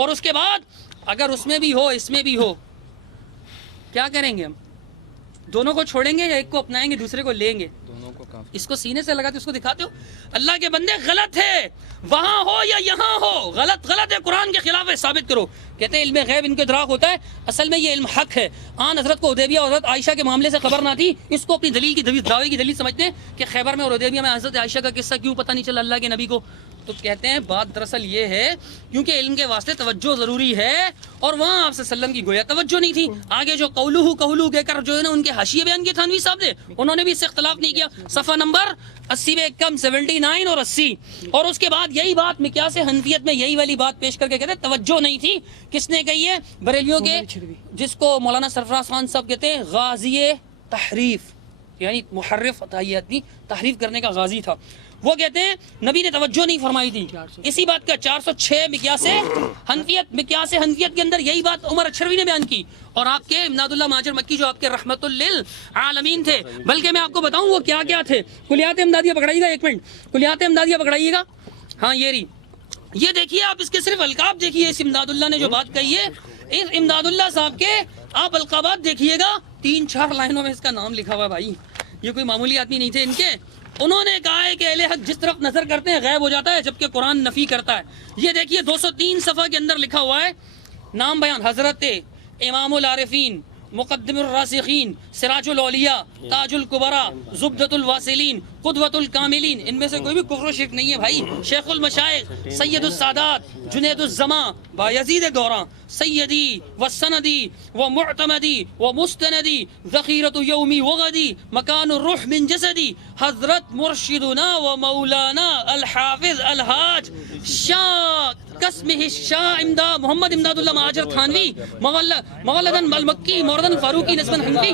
اور اس کے بعد اگر اس میں بھی ہو اس میں بھی ہو کیا کریں گے ہم؟ دونوں کو چھوڑیں گے یا ایک کو اپنائیں گے دوسرے کو لیں گے؟ دونوں کو اس کو سینے سے لگاتے اس کو دکھاتے ہو اللہ کے بندے غلط ہے وہاں ہو یا یہاں ہو غلط ہے قرآن کے خلاف ہے ثابت کرو. کہتے ہیں علم غیب ان کے ادراک ہوتا ہے اصل میں یہ علم حق ہے. آن حضرت کو حدیبیہ اور حضرت عائشہ کے معاملے سے خبر نہ تھی اس کو اپنی دلیل کی دعوے کی دلیل سمجھتے ہیں کہ خیبر میں اور حدیبیہ میں حضرت عائشہ کا قصہ کیوں پتہ نہیں چلا اللہ کے نبی کو. تو کہتے ہیں بات دراصل یہ ہے کیونکہ علم کے واسطے توجہ ضروری ہے اور وہاں آپ صلی اللہ علیہ وسلم کی گویا توجہ نہیں تھی. آگے جو قولو کہہ کر جو ہے نا ان کے حاشیے بیان کیے تھانوی صاحب نے انہوں نے بھی اس سے اختلاف نہیں کیا. صفحہ نمبر 80 میں کم 79 اور 80 اور اس کے بعد یہی بات مقیاس حنفیت میں یہی والی بات پیش کر کے کہتے ہیں توجہ نہیں تھی. کس نے کہی ہے؟ بریلیوں کے جس کو مولانا سرفراز خان صاحب کہتے ہیں غازی تحریف یعنی محرف آدمی تحریف کرنے کا غازی تھا. وہ کہتے ہیں نبی نے توجہ نہیں فرمائی تھی. اسی بات کا 406 مقیاس حنفیت کے اندر یہی بات عمر اچھروی نے بیان کی. اور آپ کے امداد اللہ مہاجر مکی جو آپ کے رحمت للعالمین تھے بلکہ میں آپ کو بتاؤں وہ کیا کیا تھے. کلیات امدادیہ پکڑائیے گا ایک منٹ کلیات امدادیہ پکڑائیے گا. ہاں یہ دیکھیے آپ اس کے صرف القاب دیکھیے اس امداد اللہ نے جو بات کہی ہے اس امداد اللہ صاحب کے آپ القابات دیکھیے گا 3-4 لائنوں میں اس کا نام لکھا ہوا ہے. بھائی یہ کوئی معمولی آدمی نہیں تھے ان کے. انہوں نے کہا ہے کہ اہل حق جس طرف نظر کرتے ہیں غائب ہو جاتا ہے جبکہ قرآن نفی کرتا ہے. یہ دیکھیے 203 صفحہ کے اندر لکھا ہوا ہے نام بیان حضرت امام العارفین مقدم الراسخین سراج الاولیاء تاج الکبرا زبدۃ الواصلین قدوۃ الکاملین. ان میں سے کوئی بھی کفر و شرک نہیں ہے بھائی. شیخ المشائخ سید السادات جنید الزماں بایزید دوراں سیدی و سندی و معتمدی و مستندی ذخیرۃ یومی وغدی مکان الروح من جسدی حضرت مرشدنا و مولانا الحافظ الحاج شاہ قسمہ الشاہ محمد امداد اللہ مہاجر تھانوی مولدن المکی موردن فاروقی نسبن حنفی.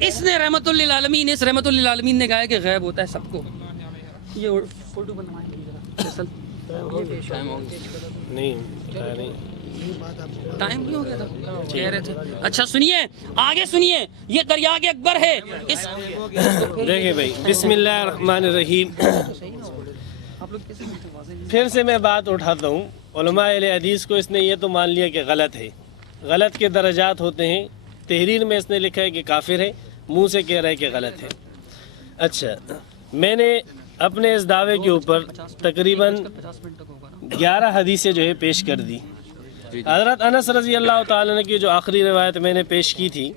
اس نے رحمت للعالمین اس رحمت للعالمین نے کہا ہے کہ غیب ہوتا ہے سب کو. یہ فوٹو بنوائیں نہیں ٹائم نہیں ہو گیا تھا کہہ رہے تھے. اچھا سنیے آگے سنیے یہ دریا کے اکبر ہے. دیکھیں بھائی بسم اللہ الرحمن الرحیم. پھر سے میں بات اٹھاتا ہوں علماء اہل حدیث کو اس نے یہ تو مان لیا کہ غلط ہے. غلط کے درجات ہوتے ہیں. تحریر میں اس نے لکھا ہے کہ کافر ہے منہ سے کہہ رہا ہے کہ غلط ہے. اچھا میں نے اپنے اس دعوے کے اوپر تقریباً 11 حدیثیں جو ہے پیش کر دی. حضرت انس رضی اللہ تعالیٰ عنہ کی جو آخری روایت میں نے پیش کی تھی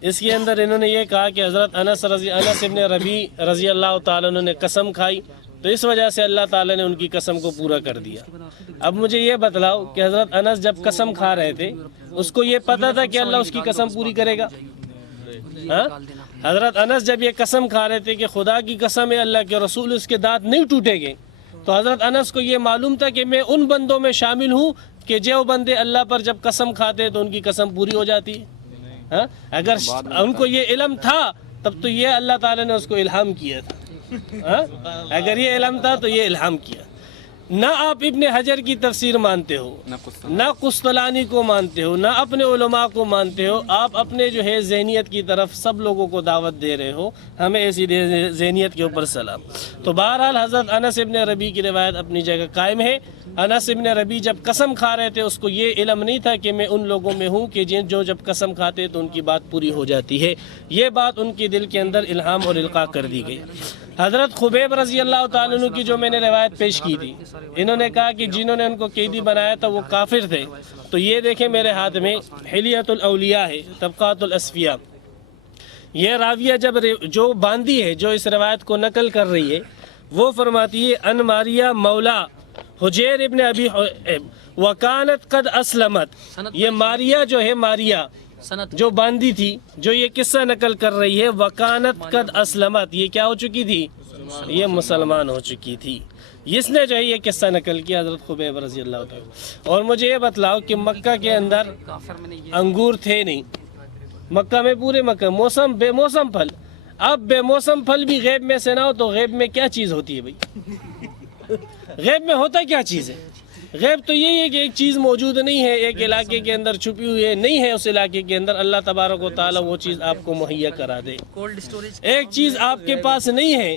اس کے اندر انہوں نے یہ کہا کہ حضرت انس ابن ربی رضی اللہ تعالیٰ عنہ نے قسم کھائی تو اس وجہ سے اللہ تعالیٰ نے ان کی قسم کو پورا کر دیا. اب مجھے یہ بتلاؤ کہ حضرت انس جب قسم کھا رہے تھے اس کو یہ پتہ تھا کہ اللہ اس کی قسم پوری کرے گا؟ ہاں حضرت انس جب یہ قسم کھا رہے تھے کہ خدا کی قسم ہے اللہ کے رسول اس کے دانت نہیں ٹوٹے گے تو حضرت انس کو یہ معلوم تھا کہ میں ان بندوں میں شامل ہوں کہ جو بندے اللہ پر جب قسم کھاتے تو ان کی قسم پوری ہو جاتی ہے. ہاں اگر ان کو یہ علم تھا تب تو یہ اللہ تعالیٰ نے اس کو الہام کیا تھا. اگر یہ علم تھا تو یہ الہام کیا. نہ آپ ابن حجر کی تفسیر مانتے ہو نہ قسطلانی کو مانتے ہو نہ اپنے علماء کو مانتے ہو. آپ اپنے جو ہے ذہنیت کی طرف سب لوگوں کو دعوت دے رہے ہو. ہمیں ایسی ذہنیت کے اوپر سلام. تو بہرحال حضرت انس ابن ربی کی روایت اپنی جگہ قائم ہے. انس ابن ربی جب قسم کھا رہے تھے اس کو یہ علم نہیں تھا کہ میں ان لوگوں میں ہوں کہ جو جب قسم کھاتے تو ان کی بات پوری ہو جاتی ہے. یہ بات ان کے دل کے اندر الہام اور القاء کر دی گئی. حضرت خبیب رضی اللہ تعالیٰ عنہ کی جو میں نے روایت پیش کی تھی انہوں نے کہا کہ جنہوں نے ان کو قیدی بنایا تھا وہ کافر تھے. تو یہ دیکھیں میرے ہاتھ میں حلیۃ الاولیاء ہے طبقات الاصفیاء. یہ راویہ جو باندی ہے جو اس روایت کو نقل کر رہی ہے وہ فرماتی ہے ان ماریا مولا حجیر ابن ابی وکانت قد اسلمت. یہ ماریا جو ہے ماریا جو باندی تھی جو یہ قصہ نقل کر رہی ہے وکانت قد اسلمت یہ کیا ہو چکی تھی؟ یہ مسلمان ہو چکی تھی. اس نے جو ہے یہ قصہ نقل کیا حضرت خبیب رضی اللہ تعالیٰ. اور مجھے یہ بتلاؤ کہ مکہ کے اندر انگور تھے نہیں. مکہ میں پورے مکہ بے موسم پھل. اب بے موسم پھل بھی غیب میں سے نہ ہو تو غیب میں کیا چیز ہوتی ہے بھائی؟ غیب میں ہوتا کیا چیز ہے؟ غیب تو یہی ہے کہ ایک چیز موجود نہیں ہے ایک علاقے کے اندر چھپی ہوئی ہے نہیں ہے اس علاقے کے اندر اللہ تبارک و تعالیٰ وہ چیز آپ کو مہیا کرا دے. ایک چیز آپ کے پاس نہیں ہے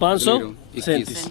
537।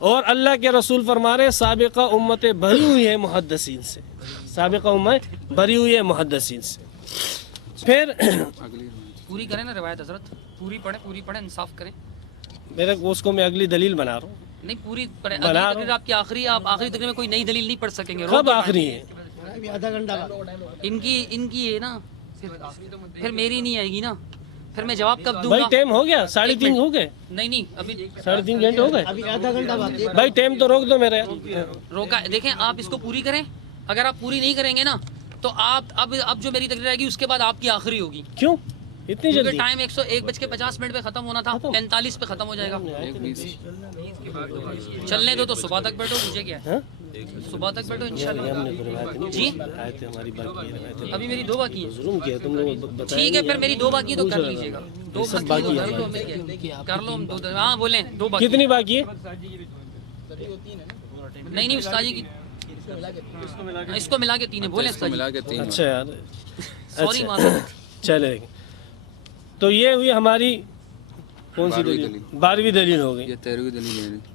اور اللہ کے رسول فرما رہے سابقہ امتیں بھری ہوئی ہیں محدثین سے، سابقہ امت بھری ہوئی ہے محدثین سے. پھر پوری کریں نا روایت حضرت، پوری پڑھیں انصاف کریں. میرے اس کو میں اگلی دلیل بنا رہا ہوں. نہیں پوری پڑھیں، بنا اگلی رہا تقریر آپ کی آخری ہے، آپ آخری تقریر میں کوئی نئی دلیل نہیں پڑھ سکیں گے. کب آخری ہے؟ ان کی ہے نا، پھر میری نہیں آئے گی نا، پھر میں جواب کب دوں بھائی گا؟ ٹائم ہو گیا، 3:30 ہو گئے، نہیں ابھی 3:30 گھنٹے ہو گئے. بھائی ٹائم تو روک دو میرے. روکا. دیکھیں آپ اس کو پوری کریں، اگر آپ پوری نہیں کریں گے نا تو آپ اب جو میری تقریر آئے گی اس کے بعد آپ کی آخری ہوگی. کیوں اتنی کیونکہ جلدی؟ ٹائم 1:50 پہ ختم ہونا تھا، 45 پہ ختم ہو جائے گا. چلنے دو تو صبح تک بیٹھو، مجھے کیا ہے، ہاں؟ صبح تک بیٹھو انشاءاللہ. ہم نے روایت نہیں جی آیتیں ہماری باقی ہیں، روایتیں ابھی میری 2 باقی ہیں. ظلم کیا تم لوگ بتائیں. ٹھیک ہے پھر میری 2 باقی ہے تو کر لیجیے گا. 2 باقی ہے تو کر لو ہم 2. ہاں بولیں 2 باقی. کتنی باقی ہے؟ نہیں استاد جی کی اس کو ملا کے 3 ہے. بولیں استاد جی. اچھا یار، سوری معذرت. چلے. تو یہ ہوئی ہماری کون سی دلیل؟ 12ویں دلیل ہو گئی.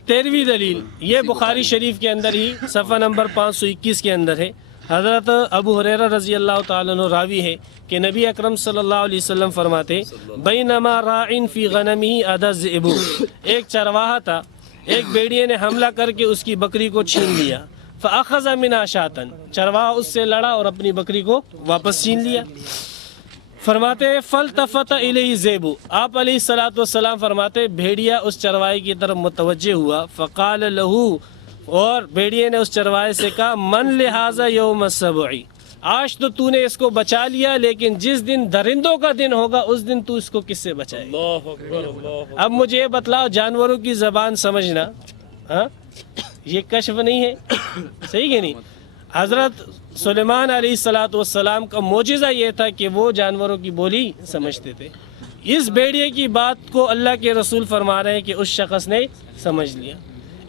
13ویں دلیل یہ بخاری شریف کے اندر ہی صفحہ نمبر 521 کے اندر ہے. حضرت ابو ہریرہ رضی اللہ تعالیٰ عنہ راوی ہے کہ نبی اکرم صلی اللہ علیہ وسلم فرماتے بینما راعن فی غنمہ اذا الذئب، ایک چرواہا تھا، ایک بیڑیے نے حملہ کر کے اس کی بکری کو چھین لیا. فاخذ منها شاة، چرواہا اس سے لڑا اور اپنی بکری کو واپس چھین لیا. فرماتے فالتفت الیہ الذئب، آپ علیہ الصلوۃ والسلام فرماتے بھیڑیا اس چرواہے کی طرف متوجہ ہوا. فقال له، اور بھیڑیے نے اس چرواہے سے کہا من لہذا یوم السبع، آج تو نے اس کو بچا لیا، لیکن جس دن درندوں کا دن ہوگا اس دن تو اس کو کس سے بچائے گا؟ اب مجھے یہ بتلاؤ، جانوروں کی زبان سمجھنا ہاں یہ کشف نہیں ہے؟ صحیح کہ نہیں؟ حضرت سلیمان علیہ الصلوۃ والسلام کا معجزہ یہ تھا کہ وہ جانوروں کی بولی سمجھتے تھے. اس بھیڑیے کی بات کو اللہ کے رسول فرما رہے ہیں کہ اس شخص نے سمجھ لیا.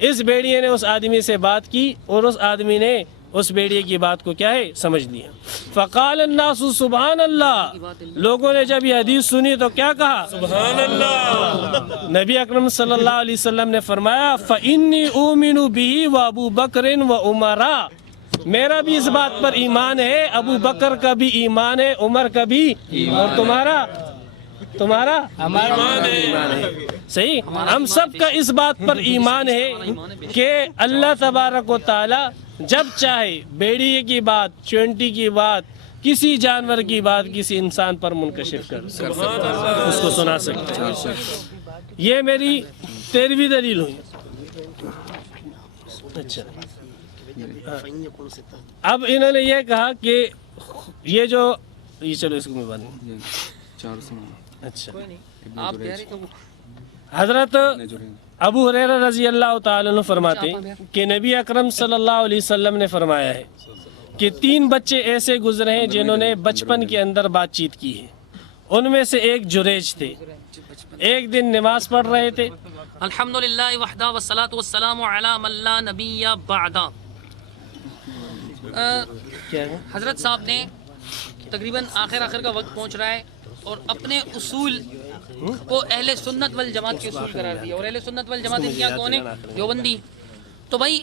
اس بھیڑیے نے اس آدمی سے بات کی اور اس آدمی نے اس بھیڑیے کی بات کو کیا ہے سمجھ لیا. فقال الناس سبحان اللہ، لوگوں نے جب یہ حدیث سنی تو کیا کہا؟ سبحان اللہ. نبی اکرم صلی اللہ علیہ وسلم نے فرمایا فإنی أؤمن به وأبو بکر وعمر، میرا بھی اس بات پر ایمان ہے، ابو بکر کا بھی ایمان ہے، عمر کا بھی، اور تمہارا ایمان ہے. صحیح، ہم سب کا اس بات پر ایمان ہے کہ اللہ تبارک و تعالی جب چاہے بیڑیے کی بات، چونٹی کی بات، کسی جانور کی بات کسی انسان پر منکشف کر اس کو سنا سکتے ہیں. یہ میری 13ویں دلیل ہوئی. اچھا، اب انہوں نے یہ کہا کہ یہ جو چلو اس کو میں بات. اچھا، آپ کہہ رہے تو حضرت ابو ہریرہ رضی اللہ تعالیٰ عنہ فرماتے کہ نبی اکرم صلی اللہ علیہ وسلم نے فرمایا ہے کہ 3 بچے ایسے گزرے ہیں جنہوں نے بچپن کے اندر بات چیت کی ہے. ان میں سے ایک جریج تھے. ایک دن نماز پڑھ رہے تھے. الحمدللہ وحدہ والصلاۃ والسلام علی من لا نبی بعدہ. حضرت صاحب نے تقریباً آخر کا وقت پہنچ رہا ہے اور اپنے اصول کو اہل سنت والجماعت کے اصول قرار دیا. اور اہل سنت والجماعت ان کیا کون ہے؟ دیوبندی. تو بھائی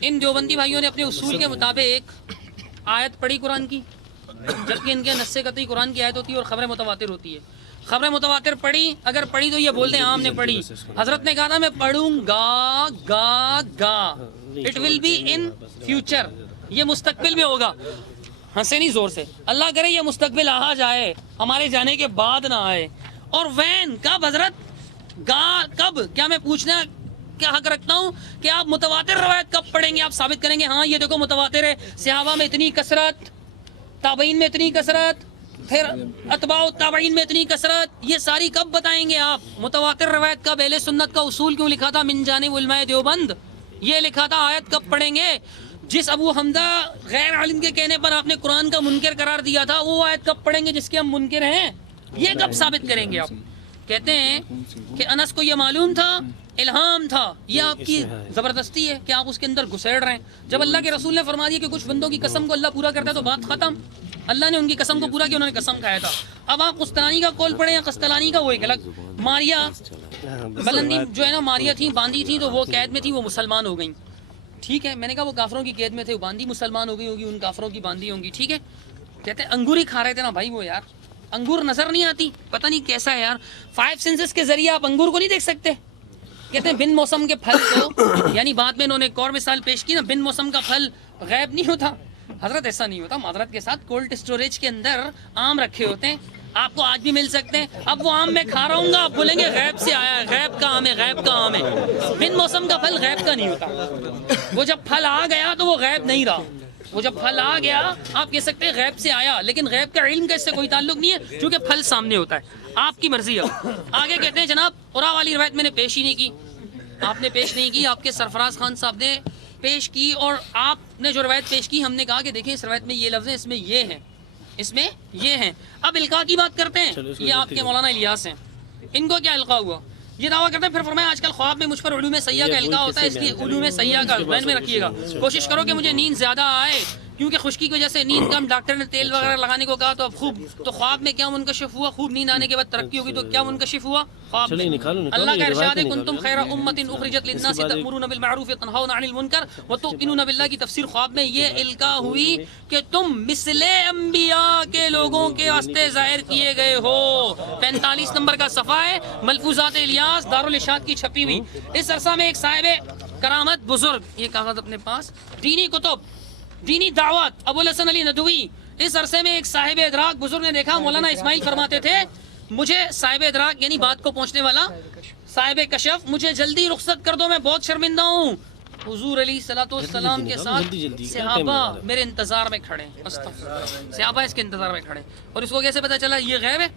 ان دیوبندی بھائیوں نے اپنے اصول کے مطابق ایک آیت پڑھی قرآن کی، جبکہ ان کے نص قطعی قرآن کی آیت ہوتی ہے اور خبر متواتر ہوتی ہے. خبر متواتر پڑھی، اگر پڑھی تو یہ بولتے ہیں ہم نے پڑھی. حضرت نے کہا تھا میں پڑھوں گا it will be in future, یہ مستقبل میں ہوگا. ہنسے نہیں زور سے، اللہ کرے یہ مستقبل آ جائے، ہمارے جانے کے بعد نہ آئے. اور وین کب حضرت کب؟ کیا میں پوچھنا کیا حق رکھتا ہوں کہ آپ متواتر روایت کب پڑھیں گے؟ آپ ثابت کریں گے ہاں یہ دیکھو متواتر ہے، صحابہ میں اتنی کثرت، تابعین میں اتنی کثرت، پھر اتباع التابعین میں اتنی کثرت، یہ ساری کب بتائیں گے آپ؟ متواتر روایت کب؟ اہل سنت کا اصول کیوں لکھا تھا من جانب علماء دیوبند؟ یہ لکھا تھا آیت کب پڑھیں گے؟ جس ابو حمزہ غیر عالم کے کہنے پر آپ نے قرآن کا منکر قرار دیا تھا، وہ آیت کب پڑھیں گے جس کے ہم منکر ہیں؟ یہ کب ثابت کریں گے آپ؟ کہتے ہیں کہ انس کو یہ معلوم تھا، الہام تھا. یہ آپ کی زبردستی ہے کہ آپ اس کے اندر گھسیڑ رہے ہیں. جب اللہ کے رسول نے فرما دیا کہ کچھ بندوں کی قسم کو اللہ پورا کرتا ہے تو بات ختم. اللہ نے ان کی قسم کو پورا کیا، انہوں نے قسم کھایا تھا. اب آپ قسطلانی کا قول پڑھیں یا قسطلانی کا، وہ ایک الگ. ماریا بلندی جو ہے نا ماریا تھیں باندھی تھیں تو وہ قید میں تھیں وہ مسلمان ہو گئیں. ٹھیک ہے میں نے کہا وہ کافروں کی قید میں تھے وہ باندھی مسلمان ہو گئی ہوگی ان کافروں کی باندھی ہوں گی. ٹھیک ہے کہتے ہیں انگور ہی کھا رہے تھے نا بھائی وہ یار انگور نظر نہیں آتی پتہ نہیں کیسا ہے یار 5 سینسز کے ذریعے آپ انگور کو نہیں دیکھ سکتے. کہتے ہیں بن موسم کے پھل کو یعنی بعد میں انہوں نے ایک اور مثال پیش کی نا بن موسم کا پھل غائب نہیں ہوتا. حضرت ایسا نہیں ہوتا. معذرت کے ساتھ کولڈ اسٹوریج کے اندر آم رکھے ہوتے ہیں آپ کو آج بھی مل سکتے ہیں. اب وہ آم میں کھا رہا ہوں گا آپ بولیں گے غیب سے آیا ہے غیب کا آم ہے غیب کا آم ہے. بن موسم کا پھل غیب کا نہیں ہوتا. وہ جب پھل آ گیا تو وہ غیب نہیں رہا. وہ جب پھل آ گیا آپ کہہ سکتے ہیں غیب سے آیا لیکن غیب کا علم کا اس سے کوئی تعلق نہیں ہے کیونکہ پھل سامنے ہوتا ہے. آپ کی مرضی ہے. آگے کہتے ہیں جناب قرآن والی روایت میں نے پیش ہی نہیں کی. آپ نے پیش نہیں کی آپ کے سرفراز خان صاحب نے پیش کی اور آپ نے جو روایت پیش کی ہم نے کہا کہ دیکھیں اس روایت میں یہ لفظ ہیں اس میں یہ ہیں اس میں یہ ہیں. اب القاء کی بات کرتے ہیں. یہ آپ کے مولانا الیاس ہیں. ان کو کیا القاء ہوا یہ دعویٰ کرتے ہیں. پھر فرمایا آج کل خواب میں مجھ پر علوم سیاح کا القاء ہوتا ہے اس لیے علوم سیاح کا ذہن میں رکھیے گا. کوشش کرو کہ مجھے نیند زیادہ آئے کیونکہ خشکی کی وجہ سے نیند کم ڈاکٹر نے تیل وغیرہ لگانے کو کہا تو اب خوب تو خواب میں کیا منکشف ہوا خوب نیند آنے کے بعد ترقی ہوگی تو کیا منکشف ہوا خواب میں. اللہ کا ارشاد ہے کنتم خیر امۃ اخرجت للناس تأمرون بالمعروف وتنہون عن المنکر وتؤمنون باللہ کی تفسیر خواب میں یہ القاء ہوئی کہ تم مثل انبیاء کے لوگوں کے واسطے ظاہر کیے گئے ہو. 45 نمبر کا صفحہ ہے ملفوظات الیاس دارالارشاد کی چھپی ہوئی. اس عرصہ میں ایک صاحب کرامت بزرگ یہ کاغذ اپنے پاس دینی کتب دینی دعوت ابو الحسن علی ندوی اس عرصے میں ایک صاحب ادراک بزرگ نے دیکھا. مولانا اسماعیل فرماتے تھے مجھے صاحب ادراک یعنی بات کو پہنچنے والا صاحب کشف مجھے جلدی رخصت کر دو میں بہت شرمندہ ہوں. حضور علیہ الصلوۃ والسلام کے ساتھ صحابہ میرے انتظار میں کھڑے صحابہ اس کے انتظار میں کھڑے اور اس کو کیسے پتا چلا یہ غیب ہے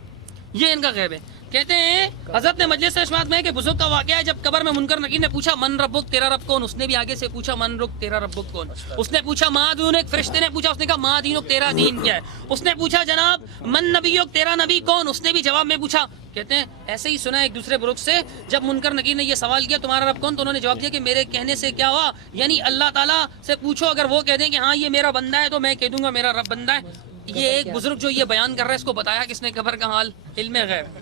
یہ ان کا غیب ہے. کہتے ہیں حضرت نے مجلس اشماد میں کہ بزرگ کا واقعہ ہے جب قبر میں منکر نکیر نے پوچھا من ربک تیرا رب کون. اس نے بھی آگے سے پوچھا من رب تیرا ربک کون. اس نے پوچھا ما دینک فرشتے نے پوچھا اس نے کہا ما دینک تیرا دین کیا ہے. اس نے پوچھا جناب من نبیک تیرا نبی کون. اس نے بھی جواب میں پوچھا. کہتے ہیں ایسے ہی سنا ایک دوسرے بزرگ سے جب منکر نکیر نے یہ سوال کیا تمہارا رب کون تو انہوں نے جواب دیا کہ میرے کہنے سے کیا ہوا یعنی اللہ تعالیٰ سے پوچھو اگر وہ کہہ دیں کہ ہاں یہ میرا بندہ ہے تو میں کہہ دوں گا میرا رب بندہ ہے. یہ ایک بزرگ جو یہ بیان کر رہا ہے اس کو بتایا کس نے قبر کا حال علم غیب.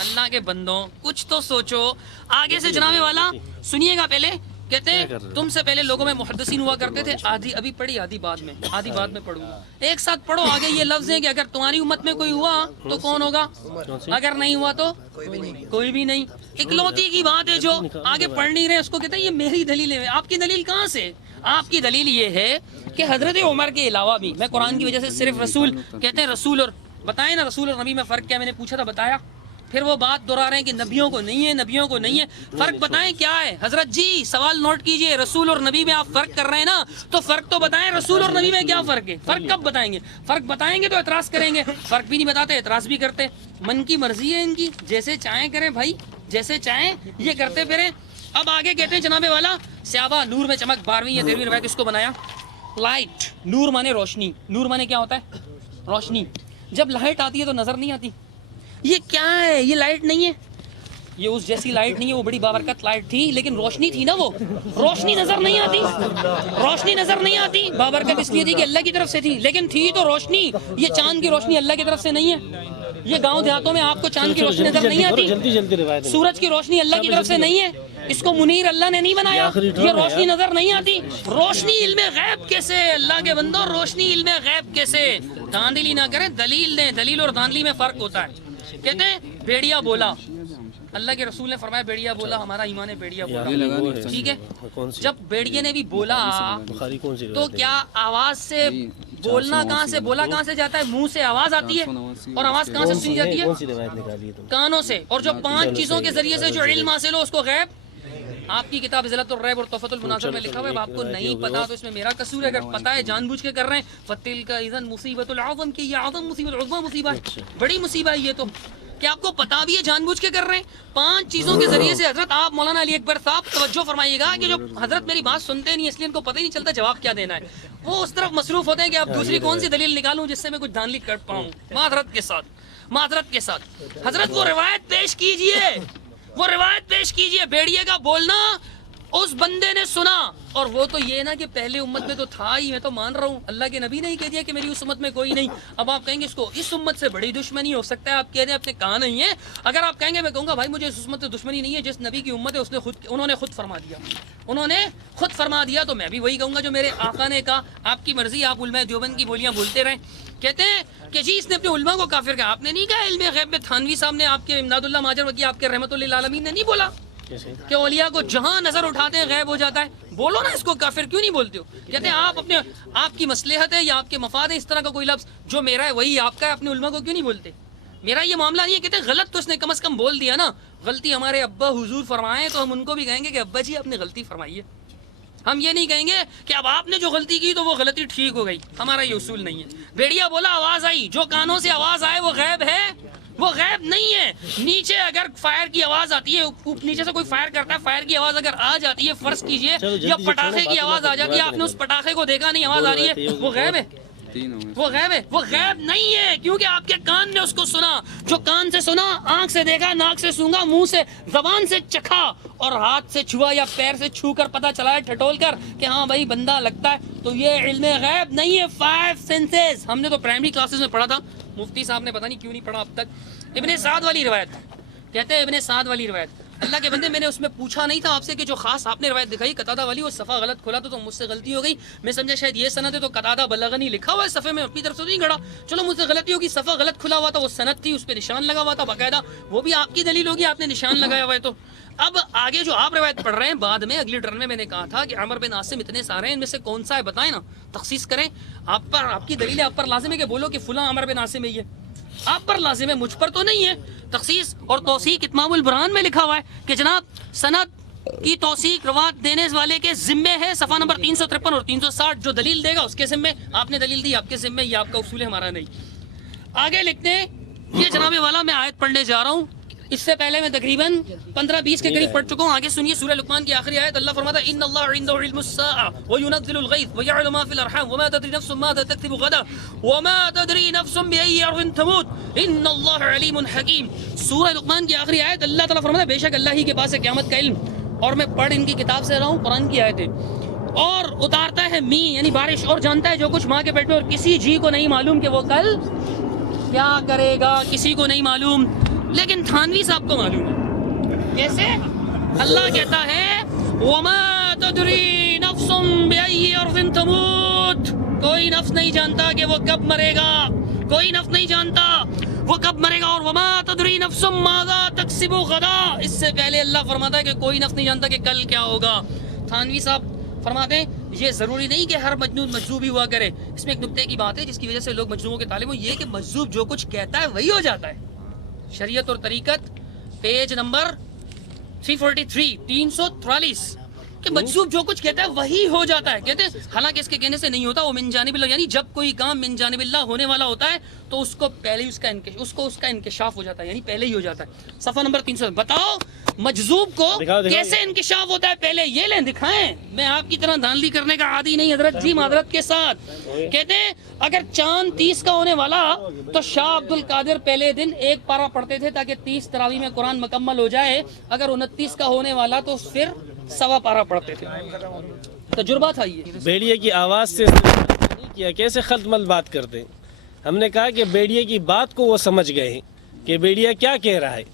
اللہ کے بندوں کچھ تو سوچو. آگے سے جناب والا سنیے گا پہلے. کہتے ہیں تم سے پہلے لوگوں میں محدثین ہوا کرتے تھے آدھی ابھی پڑھی آدھی بعد میں پڑھوں گا. ایک ساتھ پڑھو. آگے یہ لفظ ہے کہ اگر تمہاری امت میں کوئی ہوا تو کون ہوگا اگر نہیں ہوا تو کوئی بھی نہیں. اکلوتی کی بات ہے جو آگے پڑھ نہیں رہے اس کو کہتے ہیں یہ میری دلیل ہے. آپ کی دلیل کہاں سے. آپ کی دلیل یہ ہے کہ حضرت عمر کے علاوہ بھی میں قرآن کی وجہ سے صرف رسول کہتے ہیں رسول اور بتائیں نا رسول اور نبی میں فرق کیا میں نے پوچھا تھا بتایا. پھر وہ بات دہرا رہے ہیں کہ نبیوں کو نہیں ہے فرق بتائیں کیا ہے. حضرت جی سوال نوٹ کیجئے رسول اور نبی میں آپ فرق کر رہے ہیں نا تو فرق تو بتائیں رسول اور نبی میں کیا فرق ہے. فرق کب بتائیں گے. فرق بتائیں گے تو اعتراض کریں گے. فرق بھی نہیں بتاتے اعتراض بھی کرتے. من کی مرضی ہے ان کی جیسے چاہیں کریں بھائی جیسے چاہیں یہ کرتے پھریں. اب آگے کہتے ہیں جناب والا صحابہ نور میں چمک 12ویں یا 13ویں روایت کس کو بنایا لائٹ. نور مانے روشنی. نور مانے کیا ہوتا ہے روشنی. جب لائٹ آتی ہے تو نظر نہیں آتی. یہ کیا ہے یہ لائٹ نہیں ہے یہ اس جیسی لائٹ نہیں ہے وہ بڑی بابرکت لائٹ تھی لیکن روشنی تھی نا وہ روشنی نظر نہیں آتی. روشنی نظر نہیں آتی بابرکت اس لیے تھی کہ اللہ کی طرف سے تھی لیکن تھی تو روشنی. یہ چاند کی روشنی اللہ کی طرف سے نہیں ہے. یہ گاؤں دیہاتوں میں آپ کو چاند کی روشنی نظر نہیں آتی. سورج کی روشنی اللہ کی طرف سے نہیں ہے. اس کو منیر اللہ نے نہیں بنایا. یہ روشنی نظر نہیں آتی. روشنی علم غیب کیسے اللہ کے بندو روشنی علم غیب کیسے. دھاندلی نہ کریں دلیل دیں. دلیل اور دھاندلی میں فرق ہوتا ہے. کہتے ہیں بھیڑیا بولا اللہ کے رسول نے فرمایا بھیڑیا بولا ہمارا ایمان ہے بھیڑیا بولا. ٹھیک ہے جب بھیڑیے نے بھی بولا تو کیا آواز سے بولنا کہاں سے بولا کہاں سے جاتا ہے منہ سے آواز آتی ہے اور آواز کہاں سے سنی جاتی ہے کانوں سے. اور جو 5 چیزوں کے ذریعے سے جو علم حاصل ہو اس کو غیب. آپ کی کتاب ذلت الریب اور تحفۃ المناظر میں لکھا ہوا ہے. آپ کو نہیں پتا تو اس میں میرا قصور ہے. اگر پتا ہے جان بوجھ کے کر رہے ہیں فتل کا اذن مصیبت العظم کی یہ اعظم مصیبت عظمی مصیبت بڑی مصیبت ہے. یہ تو کہ آپ کو پتا بھی ہے جان بوجھ کے کر رہے ہیں. 5 چیزوں کے ذریعے سے حضرت آپ مولانا علی اکبر صاحب توجہ فرمائیے گا کہ جو حضرت میری بات سنتے نہیں اس لیے ان کو پتہ ہی نہیں چلتا جواب کیا دینا ہے. وہ اس طرف مصروف ہوتے ہیں کہ آپ دوسری کون سی دلیل نکالوں جس سے میں کچھ دھاندلی کر پاؤں. معذرت کے ساتھ حضرت وہ روایت پیش کیجئے بھیڑیے کا بولنا اس بندے نے سنا، اور وہ تو یہ نا کہ پہلے امت میں تو تھا ہی، میں تو مان رہا ہوں، اللہ کے نبی نے ہی کہہ دیا کہ میری اس امت میں کوئی نہیں. اب آپ کہیں گے اس کو اس امت سے بڑی دشمنی ہو سکتا ہے، آپ کہہ دیں اپنے کہا نہیں ہے. اگر آپ کہیں گے، میں کہوں گا بھائی مجھے اس امت سے دشمنی نہیں ہے، جس نبی کی امت ہے اس نے انہوں نے خود فرما دیا، تو میں بھی وہی کہوں گا جو میرے آقا نے کہا. آپ کی مرضی، آپ علماء دیوبند کی بولیاں بولتے رہیں. کہتے ہیں کہ جی اس نے اپنے علماء کو کافر کہا. آپ نے نہیں کہا. علم غیب میں تھانوی صاحب نے، آپ کے امداد اللہ ماجر وکی، آپ کے رحمت للعالمین نے نہیں بولا کہ اولیاء کو جہاں نظر اٹھاتے ہیں غیب ہو جاتا ہے؟ بولو نا اس کو کافر کیوں نہیں بولتے ہو؟ کہتے ہیں آپ کی مصلحت ہے یا آپ کے مفاد ہے، اس طرح کا کوئی لفظ جو میرا ہے وہی آپ کا ہے، اپنے علماء کو کیوں نہیں بولتے؟ میرا یہ معاملہ نہیں ہے. کہتے ہیں غلط تو اس نے کم از کم بول دیا نا. غلطی ہمارے ابا حضور فرمائیں تو ہم ان کو بھی کہیں گے کہ ابا جی آپ نے غلطی فرمائی ہے. ہم یہ نہیں کہیں گے کہ اب آپ نے جو غلطی کی تو وہ غلطی ٹھیک ہو گئی. ہمارا یہ اصول نہیں ہے. بھیڑیا بولا آواز آئی، جو کانوں سے آواز آئے وہ غیب ہے، وہ غیب نہیں ہے. نیچے اگر فائر کی آواز آتی ہے، نیچے سے کوئی فائر کرتا ہے، فائر کی آواز اگر آ جاتی ہے، فرض کیجئے، یا پٹاخے کی آواز آ جاتی ہے، آپ نے اس پٹاخے کو دیکھا نہیں، آواز آ رہی ہے، وہ غیب ہے؟ وہ غیب ہے؟ وہ غیب نہیں ہے، کیونکہ آپ کے کان نے اس کو سنا. جو کان سے سنا، آنکھ سے دیکھا، ناک سے سونگا، منہ سے، زبان سے چکھا، اور ہاتھ سے چھوا یا پیر سے چھو کر پتہ چلا ہے ٹھٹول کر کہ ہاں بھائی بندہ لگتا ہے، تو یہ علم غیب نہیں ہے. 5 سینسز ہم نے تو پرائمری کلاسز میں پڑھا تھا. مفتی صاحب نے پتہ نہیں کیوں نہیں پڑھا اب تک. ابن سعد والی روایت کہتے ہیں، ابن سعد والی روایت، اللہ کے بندے میں نے اس میں پوچھا نہیں تھا آپ سے کہ جو خاص آپ نے روایت دکھائی قتادہ والی، وہ صفحہ غلط کھولا تو مجھ سے غلطی ہو گئی. میں سمجھا شاید یہ سند ہے تو قتادہ بلغنی لکھا ہوا ہے صفحے میں، اپنی طرف سے نہیں گھڑا. چلو مجھ سے غلطی ہوگی، صفحہ غلط کھلا ہوا تھا، وہ سند تھی، اس پہ نشان لگا ہوا تھا باقاعدہ، وہ بھی آپ کی دلیل ہوگی، آپ نے نشان لگایا ہوا ہے. تو اب آگے جو آپ روایت پڑھ رہے ہیں، بعد میں اگلی ٹرن میں نے کہا تھا کہ عمر بن عاصم اتنے سارے ہیں، ان میں سے کون سا ہے بتائیں نا، تخصیص کریں. آپ کی دلیل ہے، آپ پر لازم ہے کہ بولو کہ فلاں عمر بن عاصم ہے. یہ آپ پر لازم ہے، مجھ پر تو نہیں ہے. تخصیص اور توثیق اتمام البرہان میں لکھا ہوا ہے کہ جناب سند کی توثیق روایت دینے والے کے ذمے ہے. صفحہ نمبر 353 اور 360 جو دلیل دے گا اس کے ذمے. آپ نے دلیل دی، آپ کے ذمے، یہ آپ کا اصول ہے، ہمارا نہیں. آگے لکھتے ہیں کہ جناب والا میں آیت پڑھنے جا رہا ہوں. اس سے پہلے میں تقریباً 15-20 کے قریب پڑھ چکا ہوں. آگے سنیے سورہ لقمان کی آخری آیت. اللہ فرماتا ہے ان اللہ عنده علم الساعة وينزل الغيث ويعلم ما في الارحام وما تدري نفس ماذا تكسب غدا وما تدري نفس بأي ارض تموت ان اللہ علیم حکیم. سورہ لقمان کی آخری آیت. اللہ تعالیٰ فرماتا ہے بے شک اللہ ہی کے پاس ہے قیامت کا علم، اور میں پڑھ ان کی کتاب سے رہا ہوں، قرآن کی آیتیں، اور اتارتا ہے می یعنی بارش، اور جانتا ہے جو کچھ ماں کے پیٹ میں، اور کسی جی کو نہیں معلوم کہ وہ کل کیا کرے گا، کسی کو نہیں معلوم، لیکن تھانوی صاحب کو معلوم ہے. کیسے؟ اللہ کہتا ہے وَمَا تَدْرِي نَفْسٌ بِأَيِّ أَرْضٍ تَمُوتُ، کوئی نفس نہیں جانتا کہ وہ کب مرے گا، کوئی نفس نہیں جانتا وہ کب مرے گا. اور وَمَا تَدْرِي نَفْسٌ مَاذَا تَكْسِبُ غَدًا، اس سے پہلے اللہ فرماتا ہے کہ کوئی نفس نہیں جانتا کہ کل کیا ہوگا. تھانوی صاحب فرماتے ہیں یہ ضروری نہیں کہ ہر مجنون مجذوب ہی ہوا کرے. اس میں ایک نکتے کی بات ہے جس کی وجہ سے لوگ مجنونوں کے طالب ہوں، یہ کہ مجذوب جو کچھ کہتا ہے وہی ہو جاتا ہے. شریعت اور طریقت پیج نمبر 343 کہ مجذوب جو کچھ کہتا ہے وہی ہو جاتا ہے. کہتے ہیں حالانکہ اس کے کہنے سے نہیں ہوتا، وہ من جانب اللہ، یعنی جب کوئی کام من جانب اللہ ہونے والا ہوتا ہے تو اس کو پہلے ہی اس کا انکشاف ہو جاتا ہے، یعنی پہلے ہی ہو جاتا ہے. صفحہ نمبر 300. بتاؤ مجذوب کو کیسے انکشاف ہوتا ہے پہلے؟ یہ لیں دکھائیں. میں آپ کی طرح دھاندلی کرنے کا عادی نہیں حضرت جی، معذرت کے ساتھ. کہتے ہیں اگر چاند 30 کا ہونے والا تو شاہ عبد القادر پہلے دن 1 پارہ پڑھتے تھے تاکہ 30 تراویح میں قرآن مکمل ہو جائے. اگر 29 کا ہونے والا تو پھر 1.25 پارہ پڑھتے تھے. تجربہ تھا یہ. بیڑیے کی آواز سے نہیں کیا، کیسے خلط مل بات کرتے ہیں. ہم نے کہا کہ بیڑیے کی بات کو وہ سمجھ گئے ہیں کہ بیڑیا کیا کہہ رہا ہے.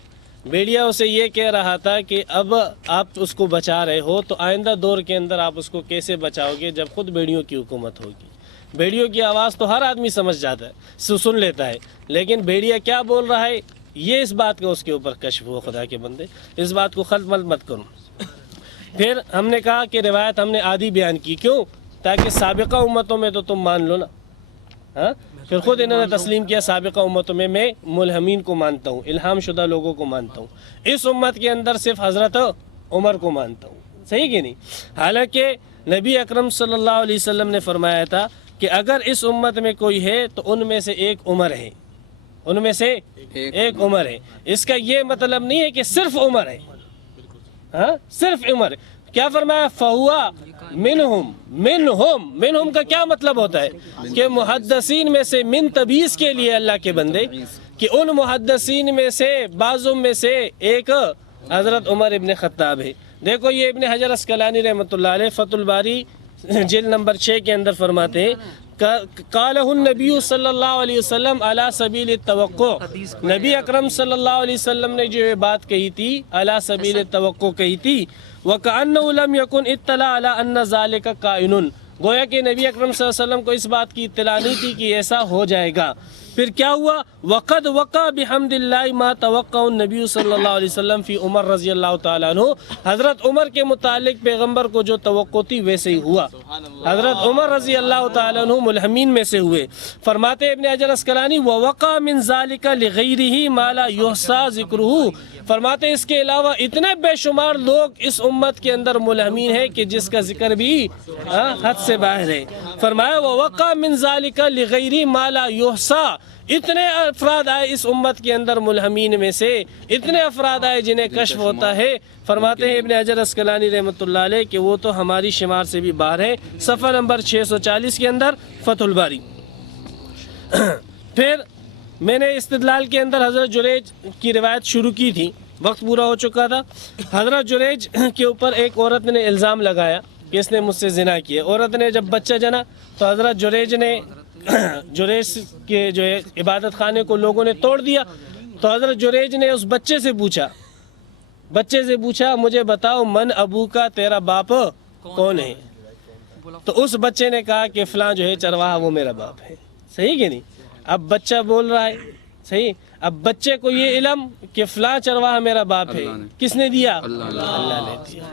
بیڑیا اسے یہ کہہ رہا تھا کہ اب آپ اس کو بچا رہے ہو تو آئندہ دور کے اندر آپ اس کو کیسے بچاؤ گے جب خود بیڑیوں کی حکومت ہوگی. بیڑیوں کی آواز تو ہر آدمی سمجھ جاتا ہے، سن لیتا ہے، لیکن بیڑیا کیا بول رہا ہے یہ اس بات کا اس کے اوپر کشف ہو. خدا کے بندے اس بات کو خلط مل مت کرو. پھر ہم نے کہا کہ روایت ہم نے آدھی بیان کی، کیوں؟ تاکہ سابقہ امتوں میں تو تم مان لو نا. ہاں پھر خود انہوں نے تسلیم کیا سابقہ امتوں میں ملہمین کو مانتا ہوں، الہام شدہ لوگوں کو مانتا ہوں، اس امت کے اندر صرف حضرت عمر کو مانتا ہوں. صحیح کہ نہیں؟ حالانکہ نبی اکرم صلی اللہ علیہ وسلم نے فرمایا تھا کہ اگر اس امت میں کوئی ہے تو ان میں سے ایک عمر ہے، ان میں سے ایک عمر ہے. اس کا یہ مطلب نہیں ہے کہ صرف عمر ہے، ہاں صرف عمر. کیا فرمایا؟ فَهُوَ منہم کا کیا مطلب ہوتا ہے کہ محدثین میں سے، من تبیز کے لیے اللہ کے بندے، کہ ان محدثین میں سے بعضوں میں سے ایک حضرت عمر ابن خطاب ہے. دیکھو یہ ابن حجر اسقلانی رحمۃ اللہ علیہ فتح الباری جلد نمبر 6 کے اندر فرماتے ہیں قالہ النبی صلی اللہ علیہ وسلم علی سبیل التوقع، نبی اکرم صلی اللہ علیہ وسلم نے جو یہ بات کہی تھی علی سبیل التوقع کہی تھی، وَكَأَنَّهُ لَمْ يَكُنْ اطَّلَعَ عَلَىٰ أَنَّ ذَلِكَ كَائِنٌ، گویا کہ نبی اکرم صلی اللہ علیہ وسلم کو اس بات کی اطلاع نہیں تھی کہ ایسا ہو جائے گا۔ پھر کیا ہوا؟ وقد وقع بحمد اللہ ما توقع النبی صلی اللہ علیہ وسلم فی عمر رضی اللہ تعالیٰ عنہ، حضرت عمر کے متعلق پیغمبر کو جو توقع تھی ویسے ہی ہوا، حضرت عمر رضی اللہ تعالیٰ عنہ ملہمین میں سے ہوئے۔ فرماتے ابن حجر اسقلانی ووقع من ذلك لغیرہ ما لا یحصى ذکرہ، فرماتے اس کے علاوہ اتنے بے شمار لوگ اس امت کے اندر ملہمین ہیں کہ جس کا ذکر بھی حد سے باہر ہے۔ فرمایا ووقع من ذلك لغیرہ ما لا یحصى، اتنے افراد آئے اس امت کے اندر ملہمین میں سے، اتنے افراد آئے جنہیں کشف ہوتا ہے۔ فرماتے ہیں ابن حجر اسقلانی رحمۃ اللہ علیہ کہ وہ تو ہماری شمار سے بھی باہر ہے، صفحہ نمبر 640 کے اندر فتح الباری۔ پھر میں نے استدلال کے اندر حضرت جریج کی روایت شروع کی تھی، وقت پورا ہو چکا تھا۔ حضرت جریج کے اوپر ایک عورت نے الزام لگایا کہ اس نے مجھ سے زنا کیا۔ عورت نے جب بچہ جنا تو حضرت جریج نے جریج کے جو ہے عبادت خانے کو لوگوں نے توڑ دیا، تو حضرت جریج نے اس بچے سے پوچھا مجھے بتاؤ من ابو کا، تیرا باپ کون ہے؟ تو اس بچے نے کہا کہ فلاں جو ہے چرواہا وہ میرا باپ ہے۔ صحیح کہ نہیں؟ اب بچہ بول رہا ہے، صحیح، اب بچے کو یہ علم کہ فلاں چرواہا میرا باپ ہے کس نے دیا؟ اللہ نے دیا،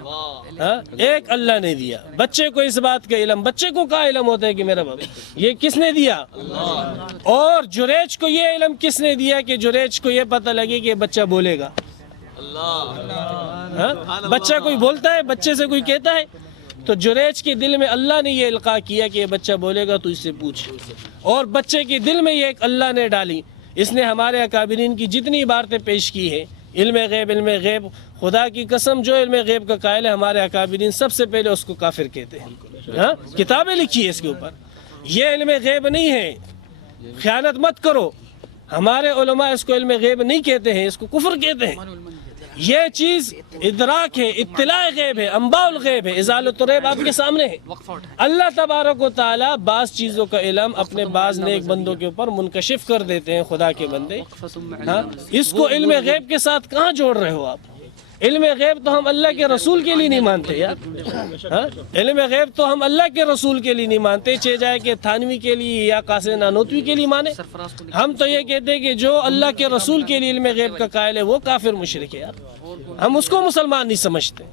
ایک اللہ نے دیا۔ بچے کو اس بات کا علم، بچے کو کہاں علم ہوتا ہے کہ میرا باپ، یہ کس نے دیا؟ اور جریج کو یہ علم کس نے دیا کہ جریج کو یہ پتہ لگے کہ بچہ بولے گا؟ بچہ کوئی بولتا ہے، بچے سے کوئی کہتا ہے؟ تو جریج کے دل میں اللہ نے یہ القاء کیا کہ یہ بچہ بولے گا تو اس سے پوچھ، اور بچے کے دل میں یہ ایک اللہ نے ڈالی۔ اس نے ہمارے اکابرین کی جتنی عبارتیں پیش کی ہے، علم غیب، خدا کی قسم جو علم غیب کا قائل ہے ہمارے اکابرین سب سے پہلے اس کو کافر کہتے ہیں۔ کتابیں لکھی ہے اس کے اوپر، یہ علم غیب نہیں ہے، خیانت مت کرو۔ ہمارے علماء اس کو علم غیب نہیں کہتے ہیں، اس کو کفر کہتے ہیں۔ یہ چیز ادراک ہے، اطلاع غیب ہے، انباء الغیب ہے، ازالۃ الریب آپ کے سامنے ہے۔ اللہ تبارک و تعالیٰ بعض چیزوں کا علم اپنے بعض نیک بندوں کے اوپر منکشف کر دیتے ہیں، خدا کے بندے۔ اس کو علم غیب کے ساتھ کہاں جوڑ رہے ہو آپ؟ علم غیب تو ہم اللہ کے رسول کے لیے نہیں مانتے یار، علم غیب تو ہم اللہ کے رسول کے لیے نہیں مانتے، چاہے جائے کہ تھانوی کے لیے یا قاسم نانوتوی کے لیے مانے۔ ہم تو یہ کہتے ہیں کہ جو اللہ کے رسول کے لیے علم غیب کا قائل ہے وہ کافر مشرک ہے یار، ہم اس کو مسلمان نہیں سمجھتے۔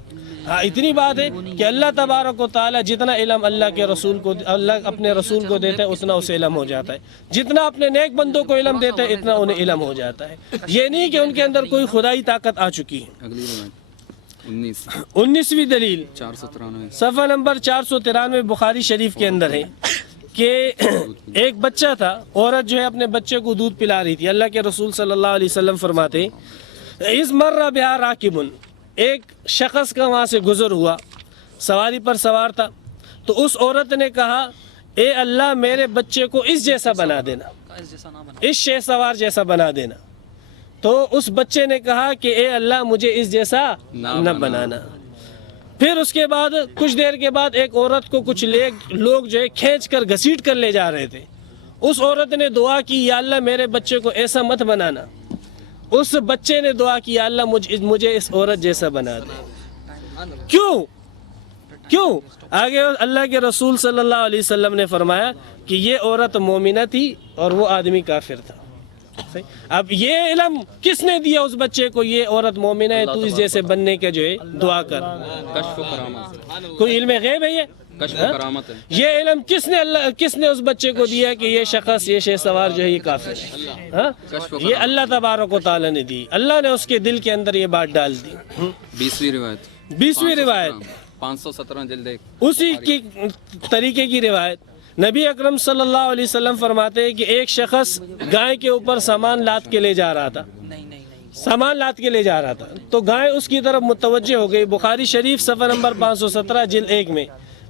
ہاں اتنی بات ہے کہ اللہ تبارک و تعالیٰ جتنا علم اللہ کے رسول کو، اللہ اپنے رسول کو دیتا ہے اتنا اسے علم ہو جاتا ہے، جتنا اپنے نیک بندوں کو علم دیتا ہے اتنا انہیں علم ہو جاتا ہے۔ یہ نہیں کہ ان کے اندر کوئی خدائی طاقت آ چکی ہے۔ اگلی روایت 19ویں دلیل 493 صفحہ نمبر 493 بخاری شریف کے اندر ہے کہ ایک بچہ تھا، عورت جو ہے اپنے بچے کو دودھ پلا رہی تھی۔ اللہ کے رسول صلی اللہ علیہ وسلم فرماتے اذ مر بہا راکب، ایک شخص کا وہاں سے گزر ہوا، سواری پر سوار تھا، تو اس عورت نے کہا اے اللہ میرے بچے کو اس جیسا بنا دینا، اس شہ سوار جیسا بنا دینا۔ تو اس بچے نے کہا کہ اے اللہ مجھے اس جیسا نہ بنانا۔ پھر اس کے بعد کچھ دیر کے بعد ایک عورت کو کچھ لوگ جو ہے کھینچ کر گھسیٹ کر لے جا رہے تھے۔ اس عورت نے دعا کی یا اللہ میرے بچے کو ایسا مت بنانا۔ اس بچے نے دعا کی یا اللہ مجھے اس عورت جیسا بنا دے۔ کیوں؟ آگے اللہ کے رسول صلی اللہ علیہ وسلم نے فرمایا کہ یہ عورت مومنہ تھی اور وہ آدمی کافر تھا۔ اب یہ علم کس نے دیا اس بچے کو؟ یہ عورت مومنہ ہے تو اس جیسے بننے کا جو ہے دعا کر۔ کشف و کرامت، کوئی علم غیب ہے یہ؟ کشف و کرامت ہے۔ یہ علم کس نے اس بچے کو دیا کہ یہ شخص، یہ شہ سوار جو ہے یہ کافر ہے؟ یہ اللہ تبارک و تعالیٰ نے دی، اللہ نے اس کے دل کے اندر یہ بات ڈال دی۔ 20ویں روایت 517 جلد 1 اسی کی طریقے کی روایت، نبی اکرم صلی اللہ علیہ وسلم فرماتے ہیں کہ ایک شخص گائے کے اوپر سامان لاد کے لے جا رہا تھا، تو گائے اس کی طرف متوجہ ہو گئی۔ بخاری شریف صفحہ نمبر 517 جلد 1 میں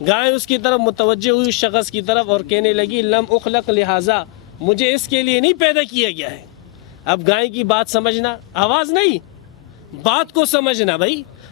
گائے اس کی طرف متوجہ ہوئی، اس شخص کی طرف، اور کہنے لگی لم اخلق لہذا، مجھے اس کے لیے نہیں پیدا کیا گیا ہے۔ اب گائے کی بات سمجھنا، آواز نہیں، بات کو سمجھنا۔ بھائی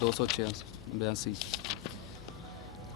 282।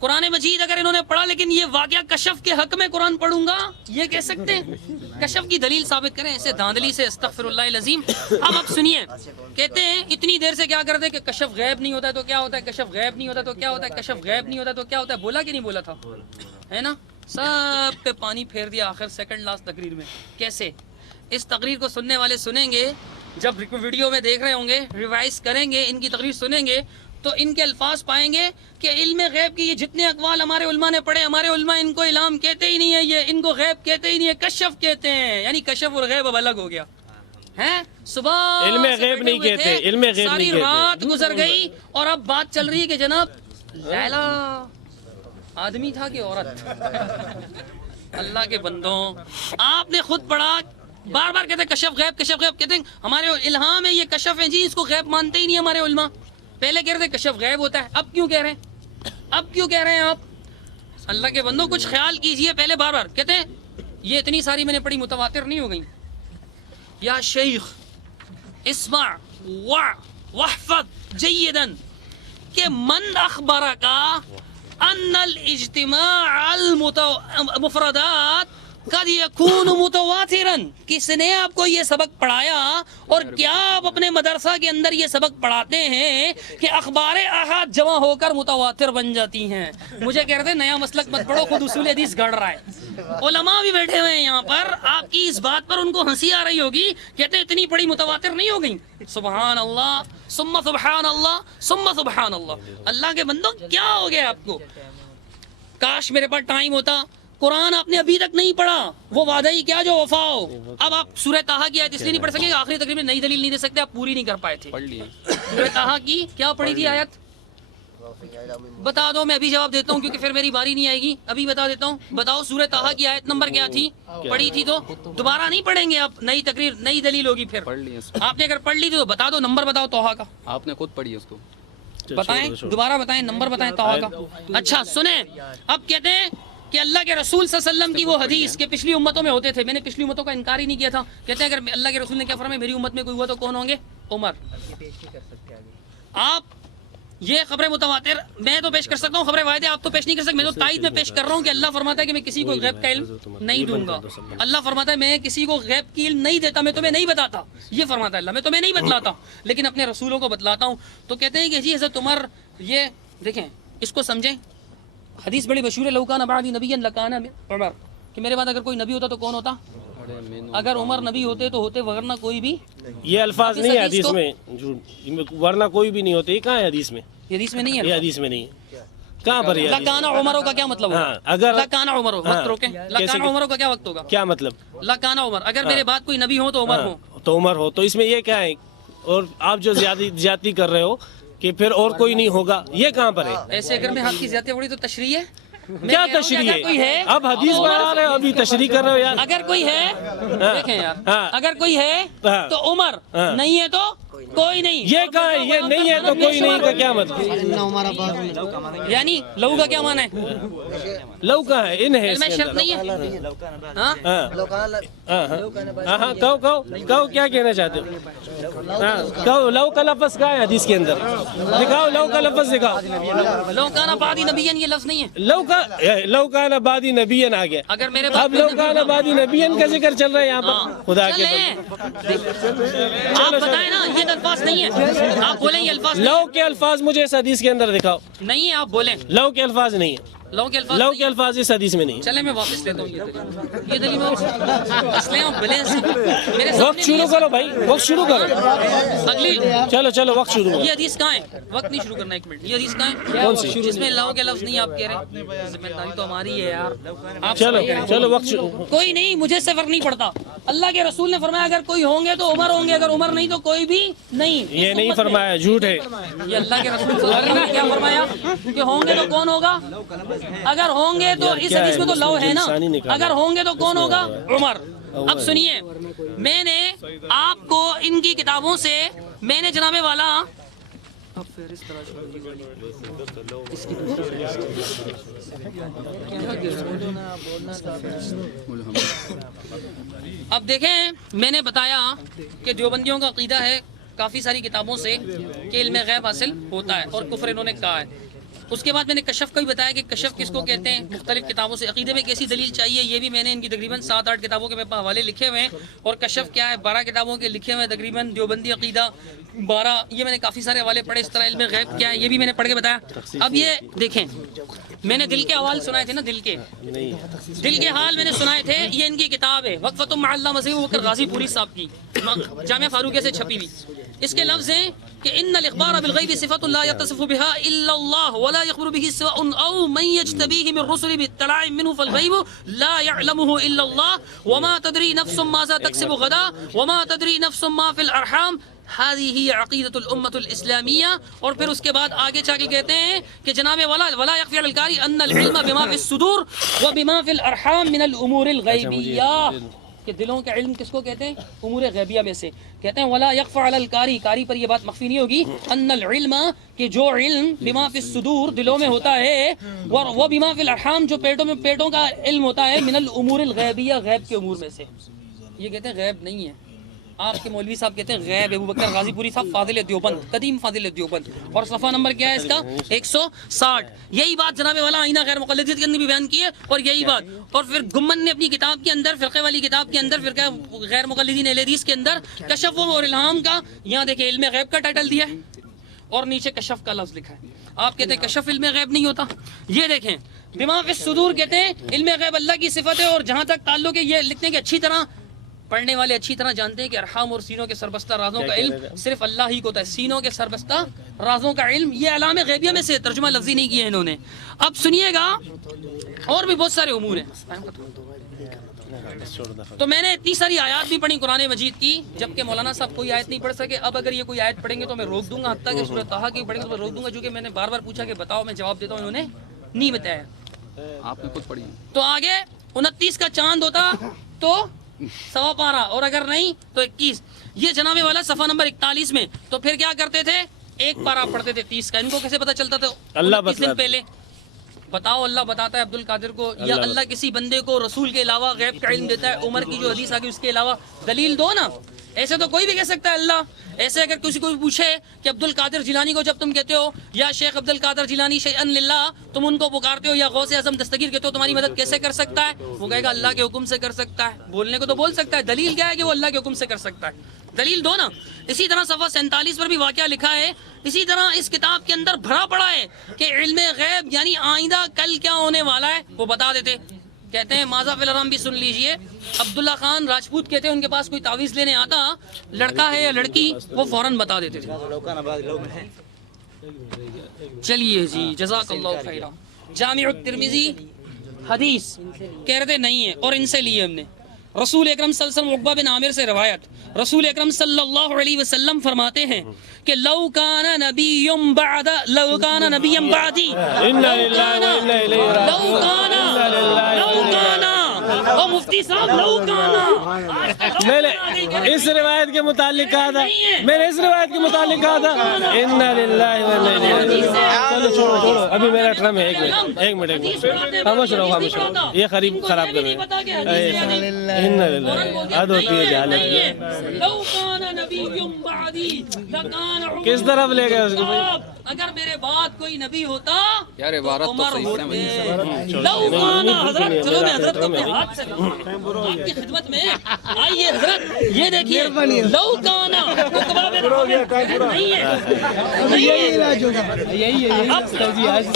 قرآن مجید اگر انہوں نے پڑھا لیکن یہ واقعہ کشف کے حق میں قرآن پڑھوں گا یہ کہہ سکتے ہیں؟ کشف کی دلیل ثابت کریں ایسے دھاندلی سے، استغفر اللہ العظیم۔ اب آپ سنیے، کہتے ہیں اتنی دیر سے کیا کرتے کہ کشف غیب نہیں ہوتا ہے تو کیا ہوتا ہے، کشف غیب نہیں ہوتا تو کیا ہوتا ہے، کشف غیب نہیں ہوتا تو کیا ہوتا ہے، بولا کہ نہیں بولا تھا، ہے نا؟ سب پہ پانی پھیر دیا آخر سیکنڈ لاسٹ تقریر میں۔ کیسے؟ اس تقریر کو سننے والے سنیں گے، جب ویڈیو میں دیکھ رہے ہوں گے، ریوائز کریں گے، ان کی تقریر سنیں گے تو ان کے الفاظ پائیں گے کہ علم غیب کی یہ جتنے اقوال ہمارے علماء نے پڑھے، ہمارے علماء ان کو علام کہتے ہی نہیں ہے، یہ ان کو غیب کہتے ہی نہیں ہے، کشف کہتے ہیں، یعنی کشف اور غیب اب الگ ہو گیا ہے۔ صبح علم سے غیب بیٹھے نہیں ہوئے کہتے، تھے، علم غیب نہیں ساری کہتے۔ رات گزر گئی اور اب بات چل رہی ہے کہ جناب لیلا آدمی تھا کہ عورت؟ اللہ کے بندوں، آپ نے خود پڑھا، بار بار کہتے ہیں کشف غیب، کشف غیب، کہتے ہیں ہمارے الہام ہے، یہ کشف ہے جی، اس کو غیب مانتے ہی نہیں ہمارے علماء۔ پہلے کہہ رہے تھے کشف غیب ہوتا ہے، اب کیوں کہہ رہے ہیں؟ اب کیوں کہہ رہے ہیں آپ؟ اللہ کے بندوں کچھ خیال کیجئے، پہلے بار بار کہتے ہیں یہ اتنی ساری میں نے پڑھی متواتر نہیں ہو گئی۔ یا شیخ اسمع واحفظ جیدا کہ من اخبرک ان الاجتماع المفردات قد یکون متواترا، کس نے آپ کو یہ سبق پڑھایا اور کیا آپ اپنے مدرسہ کے اندر یہ سبق پڑھاتے ہیں کہ اخبار احاد جمع ہو کر متواتر بن جاتی ہیں؟ مجھے کہہ رہے تھے نیا مسلک مت پڑھو، خود اصول حدیث گڑھ رہا ہے۔ علماء بھی بیٹھے ہوئے ہیں یہاں پر، آپ کی اس بات پر ان کو ہنسی آ رہی ہوگی، کہتے ہیں اتنی پڑھی متواتر نہیں ہو گئی۔ سبحان اللہ ثم سبحان اللہ ثم سبحان اللہ۔ اللہ کے بندوں کیا ہو گیا آپ کو؟ کاش میرے پاس ٹائم ہوتا، قرآن آپ نے ابھی تک نہیں پڑھا، وہ وعدہ ہی کیا جو وفا ہو۔ اب آپ سورہ طٰہٰ کی آیت اس لیے نہیں پڑھ سکے، آخری تقریب میں نئی دلیل نہیں دے سکتے، آپ پوری نہیں کر پائے تھے۔ پڑھ لیے سورہ طٰہٰ کی کیا پڑھی تھی آیت؟ بتا دو، میں ابھی جواب دیتا ہوں کیونکہ پھر میری باری نہیں آئے گی، ابھی بتا دیتا ہوں۔ بتاؤ سورہ طٰہٰ کی آیت نمبر کیا تھی؟ پڑھی تھی تو دوبارہ نہیں پڑھیں گے آپ، نئی تقریر نئی دلیل ہوگی پھر۔ پڑھ لیے آپ نے اگر پڑھ لی تھی تو بتا دو، نمبر بتاؤ طٰہٰ کا، آپ نے خود پڑھی ہے اس کو۔ بتائیں دوبارہ بتائیں، نمبر بتائیں طٰہٰ کا۔ اچھا سنیں، اب کہتے ہیں کہ اللہ کے رسول صلی اللہ علیہ وسلم کی وہ حدیث کہ پچھلی امتوں میں ہوتے تھے، میں نے پچھلی امتوں کا انکار ہی نہیں کیا تھا، کہتے ہیں اگر اللہ کے رسول نے کیا فرمایا میری امت میں کوئی ہوا تو کون ہوں گے؟ عمر۔ آپ یہ خبریں متواتر میں تو پیش کر سکتا ہوں، خبریں واحد آپ تو پیش نہیں کر سکتے، میں تو تائید میں پیش کر رہا ہوں کہ اللہ فرماتا ہے کہ میں کسی کو غیب کا علم نہیں دوں گا۔ اللہ فرماتا ہے میں کسی کو غیب کی علم نہیں دیتا، میں تمہیں نہیں بتاتا، یہ فرماتا ہے اللہ، میں تمہیں نہیں بتلاتا لیکن اپنے رسولوں کو بتلاتا ہوں۔ تو کہتے ہیں کہ جی حضرت عمر، یہ دیکھیں اس کو سمجھیں، حدیث بڑی مشہور ہے، لو کان بعدی نبی لکان عمر، کہ میرے بعد اگر کوئی نبی ہوتا تو کون ہوتا؟ اگر عمر نبی ہوتے تو ہوتے، ورنہ کوئی بھی۔ یہ الفاظ نہیں ہے حدیث میں، ورنہ کوئی بھی نہیں ہوتے، یہ کہاں ہے حدیث میں؟ یہ حدیث میں نہیں ہے، یہ حدیث میں نہیں ہے، کہاں پر ہے؟ لکان عمرو کا کیا مطلب ہوگا؟ اگر لکان عمرو، وقت روکیں، لکان عمرو کا کیا وقت ہوگا؟ کیا مطلب؟ لکان عمر، اگر میرے بعد کوئی نبی ہو تو عمر ہو۔ تو عمر ہو، تو اس میں یہ کیا ہے؟ اور آپ جو زیادتی کر رہے ہو کہ پھر اور کوئی نہیں ہوگا، یہ کہاں پر ہے؟ ایسے اگر میں آپ کی زیادتی پڑی تو تشریح ہے؟ کیا تشریح ہے؟ اب حدیث بنا رہے ہو، ابھی تشریح کر رہے ہو یار۔ اگر کوئی ہے، دیکھیں یار، اگر کوئی ہے تو عمر، نہیں ہے تو کوئی نہیں۔ یہ کہاں ہے؟ یہ نہیں ہے تو کوئی نہیں کا کیا مطلب؟ یعنی لہو کا کیا معنی ہے؟ لو کہاں ہے؟ ان ہے اس علم کے شرط اندر۔ نہیں ہے؟ ہاں ہاں کہو کیا کہنا چاہتے ہو؟ کہو لو کا لفظ کہاں ہے حدیث کے اندر؟ دکھاؤ لو کا لفظ، دکھاؤ۔ لو کان بعدی نبیین یہ لفظ نہیں ہے۔ لو کان بعدی نبیین آ گیا، اگر میرے اب لو کان بعدی نبیین کا ذکر چل رہا ہے یہاں پر، خدا کے آپ بتائیں نا، یہ الفاظ نہیں ہے، آپ بولیں یہ الفاظ لو کے الفاظ مجھے اس حدیث کے اندر دکھاؤ۔ نہیں ہے، آپ بولیں لو کے الفاظ نہیں ہے، لو کے الفاظ لو کے الفاظ اس حدیث میں نہیں۔ چلے میں واپس لیتا ہوں یہ دلیل میں اصلیں اور بلیں سے میرے وقت شروع کرو بھائی، وقت شروع کرو، اگلی چلو وقت شروع کرو۔ یہ حدیث کہاں ہے؟ وقت نہیں شروع کرنا، ایک منٹ، یہ حدیث کہاں ہے کون سی؟ جس میں لو کے لفظ نہیں آپ کہہ رہے؟ ذمہ داری تو ہماری ہے یار، آپ چلو وقت شروع۔ کوئی نہیں، مجھے سے فرق نہیں پڑتا، اللہ کے رسول نے فرمایا اگر کوئی ہوں گے تو عمر ہوں گے، اگر عمر نہیں تو کوئی بھی نہیں۔ یہ نہیں فرمایا، جھوٹ ہے۔ یہ اللہ کے رسول صلی اللہ علیہ وسلم نے کیا فرمایا کہ ہوں گے تو کون ہوگا؟ اگر ہوں گے تو اس حدیث میں تو لو ہے نا، اگر ہوں گے تو کون ہوگا؟ عمر۔ اب سنیے، میں نے آپ کو ان کی کتابوں سے، میں نے جناب والا اب دیکھیں، میں نے بتایا کہ دیوبندیوں کا عقیدہ ہے کافی ساری کتابوں سے کہ علم غیب حاصل ہوتا ہے اور کفر انہوں نے کہا ہے۔ اس کے بعد میں نے کشف کا بھی بتایا کہ کشف کس کو کہتے ہیں مختلف کتابوں سے. عقیدے میں کیسی دلیل چاہیے یہ بھی میں نے ان کی تقریباً 7-8 کتابوں کے میرے پاس حوالے لکھے ہوئے ہیں. اور کشف کیا ہے 12 کتابوں کے لکھے ہوئے ہیں تقریباً. دیوبندی عقیدہ 12 یہ میں نے کافی سارے حوالے پڑھے. اس طرح علم غیب کیا ہے یہ بھی میں نے پڑھ کے بتایا. اب یہ دیکھیں میں نے دل کے حوال سنائے تھے نا, دل کے حال میں نے سنائے تھے. یہ ان کی کتاب ہے وقفۃ مع اللہ مسیح بکر غازی پوری صاحب کی, جامعہ فاروقیہ سے چھپی ہوئی. اس کے لفظ ہیں کہ ان الاخبار بالغیب صفۃ لا يتصف بها الا الله ولا يخبر به سواء او من يجتبيه من رسل باطلاع منه فالغیب لا يعلمه الا الله وما تدري نفس ماذا تكسب غدا وما تدري نفس ما في الارحام هذه هي عقیدۃ الامۃ الاسلامیہ. اور پھر اس کے بعد آگے چا کے کہتے ہیں کہ جناب ولا يخفى على القاری ان العلم بما في الصدور وبما في الارحام من الامور الغیبیہ. کہ دلوں کا علم کس کو کہتے ہیں امور غیبیہ میں سے. کہتے ہیں ولا يخفى على القاری, قاری پر یہ بات مخفی نہیں ہوگی, ان العلم کہ جو علم بما في الصدور دلوں میں ہوتا ہے و بما في الارحام جو پیٹوں کا علم ہوتا ہے من الامور الغیبیہ غیب کے امور میں سے. یہ کہتے ہیں غیب نہیں ہے. آپ کے مولوی صاحب کہتے ہیں غیب. ابو بکر غازی پوری صاحب فاضل دیوبند, قدیم فاضل دیوبند. اور صفحہ نمبر کیا ہے اس کا 160. یہی بات جناب والا آئینہ غیر مقلدیت کے اندر بھی بیان کی ہے. اور یہی بات اور پھر گمن نے اپنی کتاب کے اندر فرقے والی کتاب کے اندر فرقہ غیر مقلدین اہل حدیث کے اندر کشف اور الہام کا یہاں دیکھیں علم غیب کا ٹائٹل دیا ہے اور نیچے کشف کا لفظ لکھا ہے. آپ کہتے ہیں کشف علم غیب نہیں ہوتا. یہ دیکھیں دماغ الصدور کہتے ہیں علم غیب اللہ کی صفت ہے. اور جہاں تک تعلق ہے یہ لکھتے ہیں کہ اچھی طرح پڑھنے والے اچھی طرح جانتے ہیں کہ ارحام اور سینوں کے سربستہ رازوں کا علم صرف اللہ ہی کو ہوتا ہے. سینوں کے سربستہ رازوں کا علم یہ علام غیبیہ میں سے ترجمہ لفظی نہیں کیا ہے انہوں نے. اب سنیے گا اور بھی بہت سارے امور ہیں. تو میں نے اتنی ساری آیات بھی پڑھی قرآن مجید کی, جبکہ مولانا صاحب کوئی آیت نہیں پڑھ سکے. اب اگر یہ کوئی آیت پڑھیں گے تو میں روک دوں گا, حتیٰ کہ سورۃ طٰہٰ کی پڑھیں گے تو میں روک دوں گا, چونکہ میں نے بار بار پوچھا کہ بتاؤ, میں جواب دیتا ہوں, انہوں نے نہیں بتایا. آپ نے خود پڑھی. تو آگے 29 کا چاند ہوتا تو 1.25 پارہ, اور اگر نہیں تو 21. یہ جناب والا صفحہ نمبر 41 میں. تو پھر کیا کرتے تھے 1 پارہ پڑھتے تھے 30 کا. ان کو کیسے پتہ چلتا تھا اللہ 29 دن پہلے؟ بتاؤ اللہ بتاتا ہے عبد القادر کو, یا اللہ کسی بندے کو رسول کے علاوہ غیب کا علم دیتا ہے؟ عمر کی جو حدیث آگئی اس کے علاوہ دلیل دو نا. ایسے تو کوئی بھی کہہ سکتا ہے اللہ. ایسے اگر کسی کو بھی پوچھے کہ عبد القادر جیلانی کو جب تم کہتے ہو یا شیخ عبد القادر جیلانی شیئا للہ, تم ان کو پکارتے ہو, یا غوث اعظم دستگیر کہتے ہو, تمہاری مدد کیسے کر سکتا ہے؟ وہ کہے گا اللہ کے حکم سے کر سکتا ہے. بولنے کو تو بول سکتا ہے, دلیل کیا ہے کہ وہ اللہ کے حکم سے کر سکتا ہے؟ دلیل دو نا. اسی طرح صفحہ 47 پر بھی واقعہ لکھا ہے. اسی طرح اس کتاب کے اندر بھرا پڑا ہے کہ علم غیب یعنی آئندہ کل کیا ہونے والا ہے وہ بتا دیتے. کہتے ہیں ماذا فی الحرام بھی سن لیجئے. عبداللہ خان راجپوت کہتے ہیں ان کے پاس کوئی تعویذ لینے آتا, لڑکا ہے یا لڑکی, وہ فوراً بتا دیتے تھے. چلیے جی جزاک اللہ خیرہ. جامع الترمذی حدیث کہہ رہے تھے نہیں ہے, اور ان سے لیے ہم نے. رسول اکرم صلی اللہ علیہ وسلم عقبہ بن عامر سے روایت, رسول اکرم صلی اللہ علیہ وسلم فرماتے ہیں کہ لو کان نبی بعدی او مفتی صاحب لو کانا. میں نے اس روایت کے متعلق کہا تھا, انا للہ و انا الیہ راجعون. چلو چھوڑو ابھی میرا ٹرم ہے. ایک منٹ خاموش رہو. یہ خراب کر رہے ہیں. انا للہ حد ہوتی ہے جہالت کی. لو کان نبی بعدی لکان عمر. کس طرف لے گئے اس کو بھائی؟ اگر میرے بعد کوئی نبی ہوتا یار عبارت تو عمر صحیح ہوتے. لو کانا حضرت, چلو میں حضرت کو اپنے ہاتھ سے آپ کی خدمت میں آئیے حضرت. یہ دیکھیے لو کانا نہیں ہے.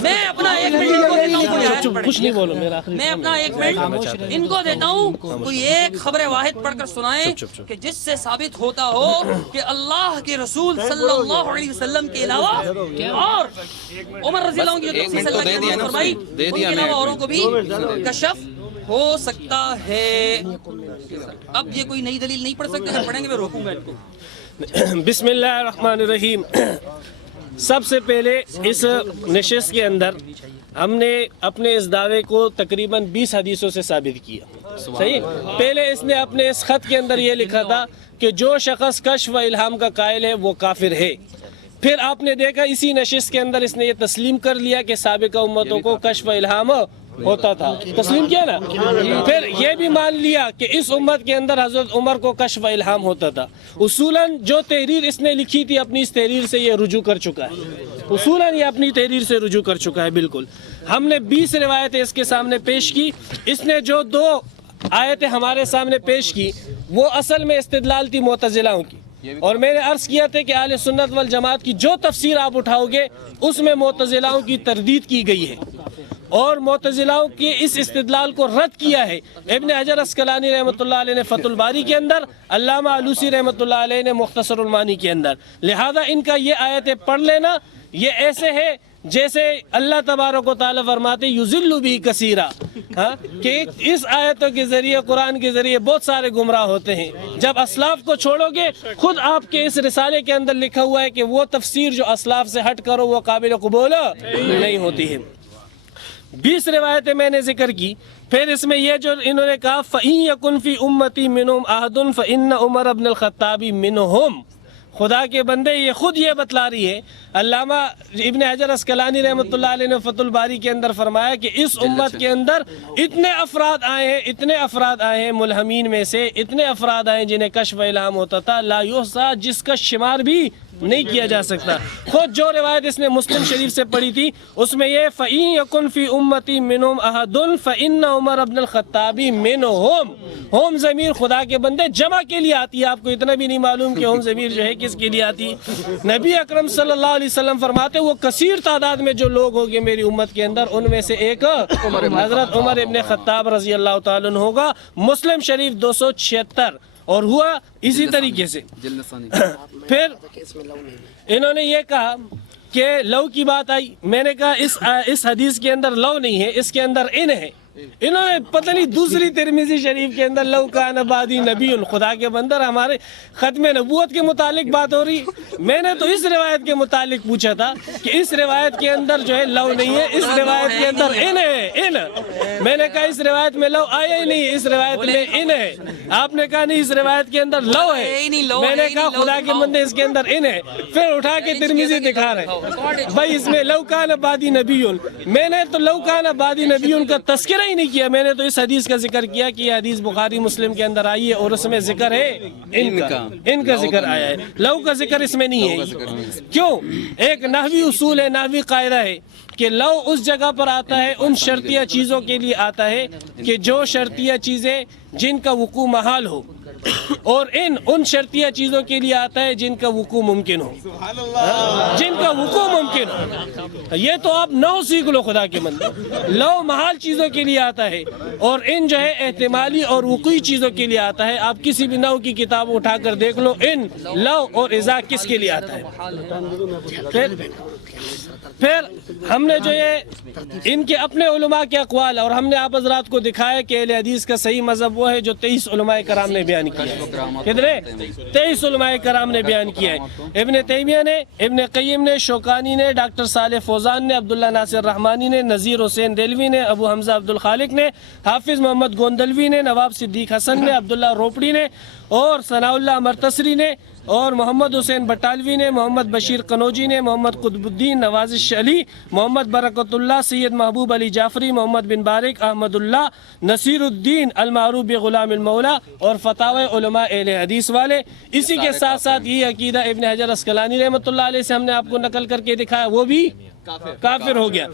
میں اپنا ایک منٹ کچھ نہیں بولو, میرا میں اپنا 1 منٹ ان کو دیتا ہوں. کوئی ایک خبر واحد پڑھ کر سنائیں کہ جس سے ثابت ہوتا ہو کہ اللہ کے رسول صلی اللہ علیہ وسلم کے علاوہ اور عمر رضی اللہ عنہ کی جو تفصیل اللہ کے نبی فرمائی ان کے علاوہ اوروں کو بھی کشف ہو سکتا ہے. اب یہ کوئی نئی دلیل نہیں پڑھ سکتے, اگر پڑھیں گے میں روکوں گا ان کو. بسم اللہ الرحمن الرحیم. سب سے پہلے اس نشست کے اندر ہم نے اپنے اس دعوے کو تقریباً 20 حدیثوں سے ثابت کیا. صحیح. پہلے اس نے اپنے اس خط کے اندر یہ لکھا تھا کہ جو شخص کشف و الہام کا قائل ہے وہ کافر ہے. پھر آپ نے دیکھا اسی نشست کے اندر اس نے یہ تسلیم کر لیا کہ سابقہ امتوں کو کشف الہام ہوتا تھا، تسلیم کیا نا. پھر یہ بھی مان لیا کہ اس امت کے اندر حضرت عمر کو کشف الہام ہوتا تھا. اصولاً جو تحریر اس نے لکھی تھی اپنی اس تحریر سے یہ رجوع کر چکا ہے، اصولاً یہ اپنی تحریر سے رجوع کر چکا ہے بالکل. ہم نے 20 روایتیں اس کے سامنے پیش کی. اس نے جو 2 آیتیں ہمارے سامنے پیش کی وہ اصل میں استدلال تھی معتزلاؤں کی، اور میں نے عرض کیا تھا کہ اہل سنت والجماعت کی جو تفسیر آپ اٹھاؤ گے اس میں معتزلاؤں کی تردید کی گئی ہے، اور معتزلاؤں کے اس استدلال کو رد کیا ہے ابن حجر عسقلانی رحمۃ اللہ علیہ نے فتح الباری کے اندر، علامہ علوسی رحمۃ اللہ علیہ نے مختصر المعانی کے اندر. لہذا ان کا یہ آیتیں پڑھ لینا یہ ایسے ہے جیسے اللہ تبارک و تعالیٰ فرماتے یذل بھی کثیرا، کہ اس آیتوں کے ذریعے قرآن کے ذریعے بہت سارے گمراہ ہوتے ہیں. جب اسلاف کو چھوڑو گے، خود آپ کے اس رسالے کے اندر لکھا ہوا ہے کہ وہ تفسیر جو اسلاف سے ہٹ کرو وہ قابل قبول نہیں ہوتی ہے. 20 روایتیں میں نے ذکر کی. پھر اس میں یہ جو انہوں نے کہا فَإِن يَكُنْ فِي أُمَّتِي مِنْهُمْ أَحَدٌ فَإِنَّ عُمَرَ بْنَ الْخَطَّابِ مِنْهُمْ. خدا کے بندے یہ خود یہ بتلا رہی ہے. علامہ ابن حجر عسقلانی رحمۃ اللہ علیہ نے فتح الباری کے اندر فرمایا کہ اس امت کے اندر اتنے افراد آئے ہیں ملہمین میں سے، اتنے افراد آئے جنہیں کشف الہام ہوتا تھا، لا یحصیٰ، جس کا شمار بھی نہیں کیا جا سکتا. خود جو روایت اس نے مسلم شریف سے پڑھی تھی اس میں یہ فَإِن يَكُنْ فِي أُمَّتِي مِنْهُمْ أَحَدٌ فَإِنَّ عُمَرَ بْنَ الْخَطَّابِ مِنْهُمْ. ہوم ضمیر خدا کے بندے جمع کے لیے آتی ہے. آپ کو اتنا بھی نہیں معلوم کہ ہوم ضمیر جو ہے کس کے لیے آتی ہے. نبی اکرم صلی اللہ علیہ وسلم فرماتے وہ کثیر تعداد میں جو لوگ ہوں گے میری امت کے اندر ان میں سے ایک حضرت عمر ابن خطاب رضی اللہ تعالیٰ عنہ ہوگا. مسلم شریف 276. اور ہوا اسی طریقے سے. پھر انہوں نے یہ کہا کہ لو کی بات آئی. میں نے کہا اس حدیث کے اندر لو نہیں ہے، اس کے اندر ان ہے. انہوں نے پتہ نہیں دوسری ترمذی شریف کے اندر لو کان بعدی نبی. خدا کے بندر ہمارے ختم نبوت کے متعلق بات ہو رہی. میں نے تو اس روایت کے متعلق پوچھا تھا کہ اس روایت کے اندر جو ہے لو نہیں ہے، اس روایت کے اندر ان ہے. ان میں نے کہا اس روایت میں لو آیا ہی نہیں، اس روایت میں ان ہے. آپ نے کہا نہیں اس روایت کے اندر لو ہے. میں نے کہا خدا کے بندے اس کے اندر ان ہے. پھر اٹھا کے ترمذی دکھا رہے بھائی اس میں لو کان بعدی نبی. میں نے تو لو کان بعدی نبی کا تذکرہ ہی نہیں کیا. میں نے تو اس حدیث کا ذکر کیا کہ یہ حدیث بخاری مسلم کے اندر آئی ہے اور اس میں ذکر ہے ان کا ذکر آیا ہے. لو کا ذکر اس میں نہیں ہے. کیوں؟ ایک نحوی اصول ہے، نحوی قاعدہ ہے کہ لو اس جگہ پر آتا ہے ان شرطیہ چیزوں کے لیے آتا ہے کہ جو شرطیہ چیزیں جن کا وقوع محال ہو، اور ان شرطیہ چیزوں کے لیے آتا ہے جن کا وقوع ممکن ہو. جن کا وقوع ممکن ہو یہ تو آپ نو سیکھ لو خدا کے بندے. لو محال چیزوں کے لیے آتا ہے اور ان جو ہے احتمالی اور وقوعی چیزوں کے لیے آتا ہے. آپ کسی بھی نو کی کتاب اٹھا کر دیکھ لو ان لو اور اذا کس کے لیے آتا ہے. پھر ہم نے جو یہ ان کے اپنے علماء کے اقوال، اور ہم نے آپ حضرات کو دکھایا کہ اہل حدیث کا صحیح مذہب وہ ہے جو 23 علماء کرام نے بیان کیا ہے. کتنے؟ 23 علماء کرام نے بیان کیا ہے. ابن تیمیہ نے، ابن قیم نے، شوکانی نے، ڈاکٹر صالح فوزان نے، عبداللہ ناصر رحمانی نے، نذیر حسین دہلوی نے، ابو حمزہ عبد الخالق نے، حافظ محمد گوندلوی نے، نواب صدیق حسن نے، عبداللہ روپڑی نے، اور ثناء اللہ مرتصری نے، اور محمد حسین بٹالوی نے، محمد بشیر قنوجی نے، محمد قطب الدین، نوازش علی، محمد برکت اللہ، سید محبوب علی جعفری، محمد بن بارک، احمد اللہ، نصیر الدین المعروف بغلام المولا، اور فتاوی علماء اہل حدیث والے. اسی کے ساتھ ساتھ یہ عقیدہ ابن حجر عسقلانی رحمۃ اللہ علیہ سے ہم نے آپ کو نقل کر کے دکھایا، وہ بھی کافر ہو گیا.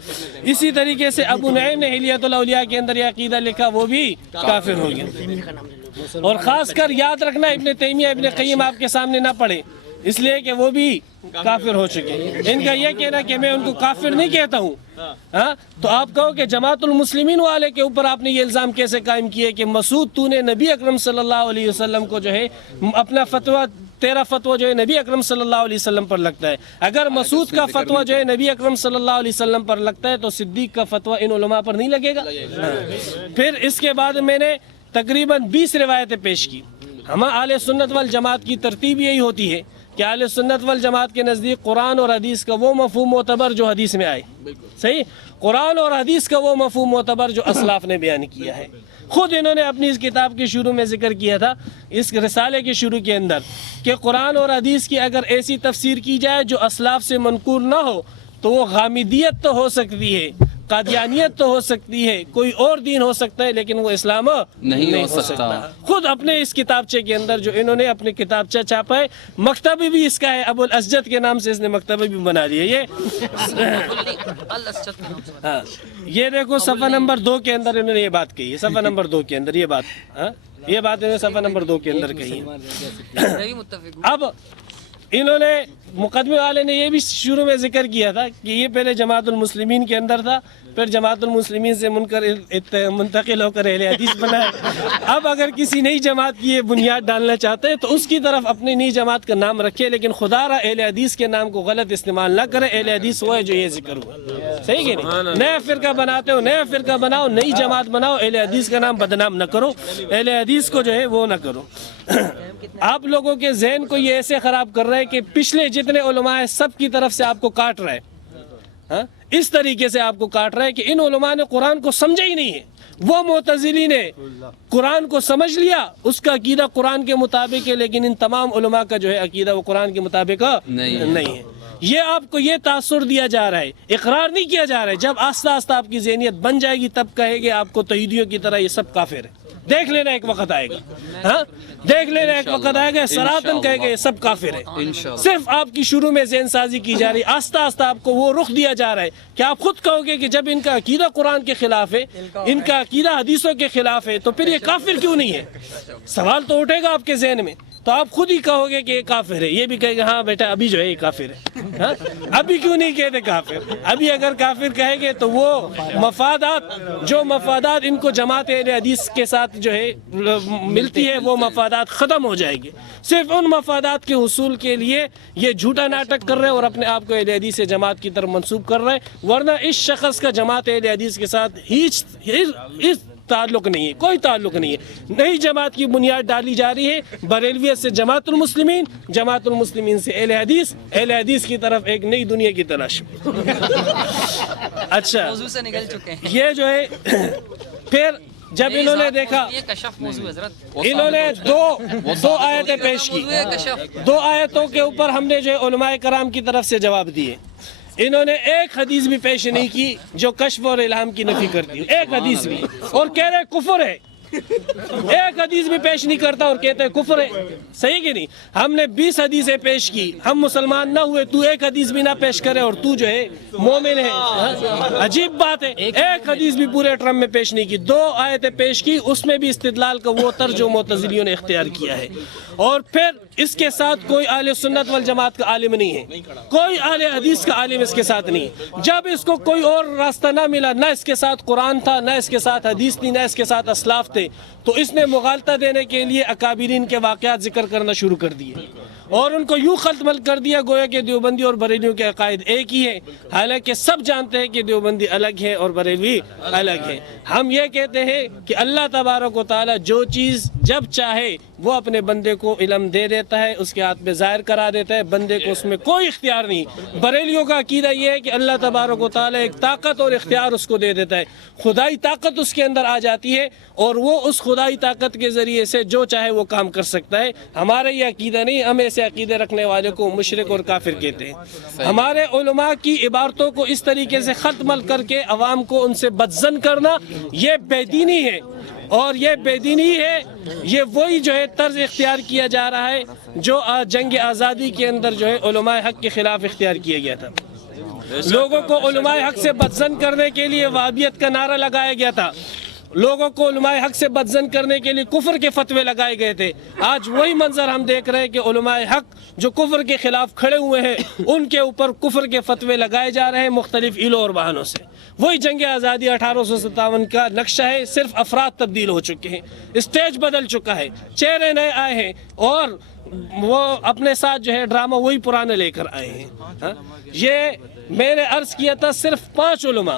اسی طریقے سے ابو نعیم نے حلیۃ الاولیاء کے اندر یہ عقیدہ لکھا، وہ بھی کافر ہو گیا. اور خاص کر یاد رکھنا ابن تیمیہ ابن قیم آپ کے سامنے نہ پڑھے، اس لیے کہ وہ بھی کافر ہو چکے. ان کا یہ کہنا کہ میں ان کو کافر نہیں کہتا ہوں، تو آپ کہو کہ جماعت المسلمین والے کے اوپر آپ نے یہ الزام کیسے قائم کیے کہ مسعود تو نے نبی اکرم صلی اللہ علیہ وسلم کو جو ہے اپنا فتویٰ، تیرا فتویٰ جو ہے نبی اکرم صلی اللہ علیہ وسلم پر لگتا ہے. اگر مسعود کا فتویٰ جو ہے نبی اکرم صلی اللہ علیہ وسلم پر لگتا ہے تو صدیق کا فتویٰ ان علماء پر نہیں لگے گا. پھر اس کے بعد میں نے تقریباً 20 روایتیں پیش کی. ہم اہل سنت والجماعت کی ترتیب یہی ہوتی ہے کہ اہل سنت والجماعت کے نزدیک قرآن اور حدیث کا وہ مفہوم معتبر جو حدیث میں آئے، صحیح، قرآن اور حدیث کا وہ مفہوم معتبر جو اسلاف نے بیان کیا ہے۔ خود انہوں نے اپنی اس کتاب کے شروع میں ذکر کیا تھا، اس رسالے کے شروع کے اندر، کہ قرآن اور حدیث کی اگر ایسی تفسیر کی جائے جو اسلاف سے منقول نہ ہو تو وہ غامدیت تو ہو سکتی ہے، قادیانیت تو ہو سکتی ہے، کوئی اور دین ہو سکتا ہے، لیکن وہ اسلام نہیں ہو سکتا۔ خود اپنے اس کتابچے کے اندر جو انہوں نے اپنے کتابچہ چھاپا ہے، مکتبہ بھی اس کا ہے، ابو الاسجد کے نام سے اس نے مکتبہ بھی بنا لیا۔ ہاں، یہ دیکھو صفحہ نمبر 2 کے اندر انہوں نے یہ بات کہی ہے، صفحہ نمبر 2 کے اندر یہ بات، یہ بات انہوں نے صفحہ نمبر 2 کے اندر کہی ہے۔ اب انہوں نے مقدمے والے نے یہ بھی شروع میں ذکر کیا تھا کہ یہ پہلے جماعت المسلمین کے اندر تھا، پھر جماعت المسلمین سے منتقل ہو کر اہل حدیث بنا ہے۔ اب اگر کسی نئی جماعت کی یہ بنیاد ڈالنا چاہتے ہیں تو اس کی طرف اپنی نئی جماعت کا نام رکھے، لیکن خدا را اہل حدیث کے نام کو غلط استعمال نہ کرے۔ اہل حدیث وہ ہے جو یہ ذکر ہوا، صحیح کہ نہیں؟ نیا فرقہ بناتے ہو، نیا فرقہ بناؤ، نئی جماعت بناؤ، اہل حدیث کا نام بدنام نہ کرو، اہل حدیث کو جو ہے وہ نہ کرو۔ آپ لوگوں کے ذہن کو یہ ایسے خراب کر رہے ہیں کہ پچھلے جتنے علماء ہیں سب کی طرف سے آپ کو کاٹ رہے ہیں، اس طریقے سے آپ کو کاٹ رہے ہیں کہ ان علماء نے قرآن کو سمجھا ہی نہیں ہے۔ وہ معتزلی نے قرآن کو سمجھ لیا، اس کا عقیدہ قرآن کے مطابق ہے، لیکن ان تمام علماء کا جو ہے عقیدہ وہ قرآن کے مطابق نہیں ہے۔ یہ آپ کو یہ تاثر دیا جا رہا ہے، اقرار نہیں کیا جا رہا ہے۔ جب آہستہ آہستہ آپ کی ذہنیت بن جائے گی تب کہے گے آپ کو توحیدیوں کی طرح یہ سب کافر ہے۔ دیکھ لینا ایک وقت آئے گا، ہاں دیکھ لینا ایک وقت آئے گا، سراتن کہے گا یہ سب کافر ہے۔ صرف آپ کی شروع میں ذہن سازی کی جا رہی، آہستہ آہستہ آپ کو وہ رخ دیا جا رہا ہے کہ آپ خود کہو گے کہ جب ان کا عقیدہ قرآن کے خلاف ہے، ان کا عقیدہ حدیثوں کے خلاف ہے، تو پھر یہ کافر کیوں نہیں ہے؟ سوال تو اٹھے گا آپ کے ذہن میں، تو آپ خود ہی کہو گے کہ یہ کافر ہے۔ یہ بھی کہے گا ہاں بیٹا ابھی جو ہے یہ کافر ہے، ہاں ابھی کیوں نہیں کہتے کافر؟ ابھی اگر کافر کہے گے تو وہ مفادات ان کو جماعت اہل حدیث کے ساتھ جو ہے ملتی ہے، وہ مفادات ختم ہو جائے گی۔ صرف ان مفادات کے حصول کے لیے یہ جھوٹا ناٹک کر رہے ہیں اور اپنے آپ کو اہل حدیث سے جماعت کی طرف منسوب کر رہے ہیں، ورنہ اس شخص کا جماعت اہل حدیث کے ساتھ ہیچ تعلق نہیں ہے، کوئی تعلق نہیں ہے۔ نئی جماعت کی بنیاد ڈالی جا رہی ہے، بریلویت سے جماعت المسلمین، جماعت المسلمین سے اہل حدیث، اہل حدیث کی طرف ایک نئی دنیا کی تلاش۔ اچھا موضوع سے نکل چکے ہیں۔ یہ جو ہے پھر جب انہوں نے دیکھا، یہ کشف موضوع حضرت، انہوں نے دو آیتیں پیش کی، موضوع ہے کشف۔ 2 آیتوں کے اوپر ہم نے جو ہے علماء کرام کی طرف سے جواب دیے۔ انہوں نے ایک حدیث بھی پیش نہیں کی جو کشف اور الہام کی نفی کرتی ہے، ایک حدیث بھی، اور کہہ رہے کفر ہے۔ ایک حدیث بھی پیش نہیں کرتا اور کہتے ہیں کفر ہے، صحیح کہ نہیں؟ ہم نے 20 حدیثیں پیش کی، ہم مسلمان نہ ہوئے، تو ایک حدیث بھی نہ پیش کرے اور تو جو ہے مومن ہے، عجیب بات ہے۔ ایک حدیث بھی پورے ٹرم میں پیش نہیں کی، 2 آیتیں پیش کی، اس میں بھی استدلال کا وہ طرز جو معتزلیوں نے اختیار کیا ہے۔ اور پھر اس کے ساتھ کوئی اہل سنت والجماعت کا عالم نہیں ہے، کوئی اہل حدیث کا عالم اس کے ساتھ نہیں ہے۔ جب اس کو کوئی اور راستہ نہ ملا، نہ اس کے ساتھ قرآن تھا، نہ اس کے ساتھ حدیث تھی، نہ اس کے ساتھ اسلاف تھے، تو اس نے مغالطہ دینے کے لیے اکابرین کے واقعات ذکر کرنا شروع کر دیے اور ان کو یوں خلط مل کر دیا گویا کہ دیوبندی اور بریلیوں کے عقائد ایک ہی ہے، حالانکہ سب جانتے ہیں کہ دیوبندی الگ ہے اور بریلوی الگ ہے۔ ہم یہ کہتے ہیں کہ اللہ تبارک و تعالی جو چیز جب چاہے وہ اپنے بندے کو علم دے دیتا ہے، اس کے ہاتھ میں ظاہر کرا دیتا ہے، بندے کو اس میں کوئی اختیار نہیں۔ بریلیوں کا عقیدہ یہ ہے کہ اللہ تبارک و تعالی ایک طاقت اور اختیار اس کو دے دیتا ہے، خدائی طاقت اس کے اندر آ جاتی ہے اور وہ اس خدائی طاقت کے ذریعے سے جو چاہے وہ کام کر سکتا ہے۔ ہمارا یہ عقیدہ نہیں، ہم ایسے عقیدے رکھنے والے کو مشرک اور کافر کہتے ہیں۔ ہمارے علماء کی عبارتوں کو اس طریقے سے خط مل کر کے عوام کو ان سے بدظن کرنا یہ بے دینی ہے، اور یہ بے دینی ہے، یہ وہی جو ہے طرز اختیار کیا جا رہا ہے جو جنگ آزادی کے اندر جو ہے علماء حق کے خلاف اختیار کیا گیا تھا۔ لوگوں کو علماء حق سے بدظن کرنے کے لیے وہابیت کا نعرہ لگایا گیا تھا، لوگوں کو علماء حق سے بدظن کرنے کے لیے کفر کے فتوے لگائے گئے تھے۔ آج وہی منظر ہم دیکھ رہے ہیں کہ علماء حق جو کفر کے خلاف کھڑے ہوئے ہیں ان کے اوپر کفر کے فتوے لگائے جا رہے ہیں مختلف ہیلوں اور بہانوں سے۔ وہی جنگ آزادی 1857 کا نقشہ ہے، صرف افراد تبدیل ہو چکے ہیں، اسٹیج بدل چکا ہے، چہرے نئے آئے ہیں اور وہ اپنے ساتھ جو ہے ڈرامہ وہی پرانے لے کر آئے ہیں۔ یہ میں نے عرض کیا تھا صرف 5 علماء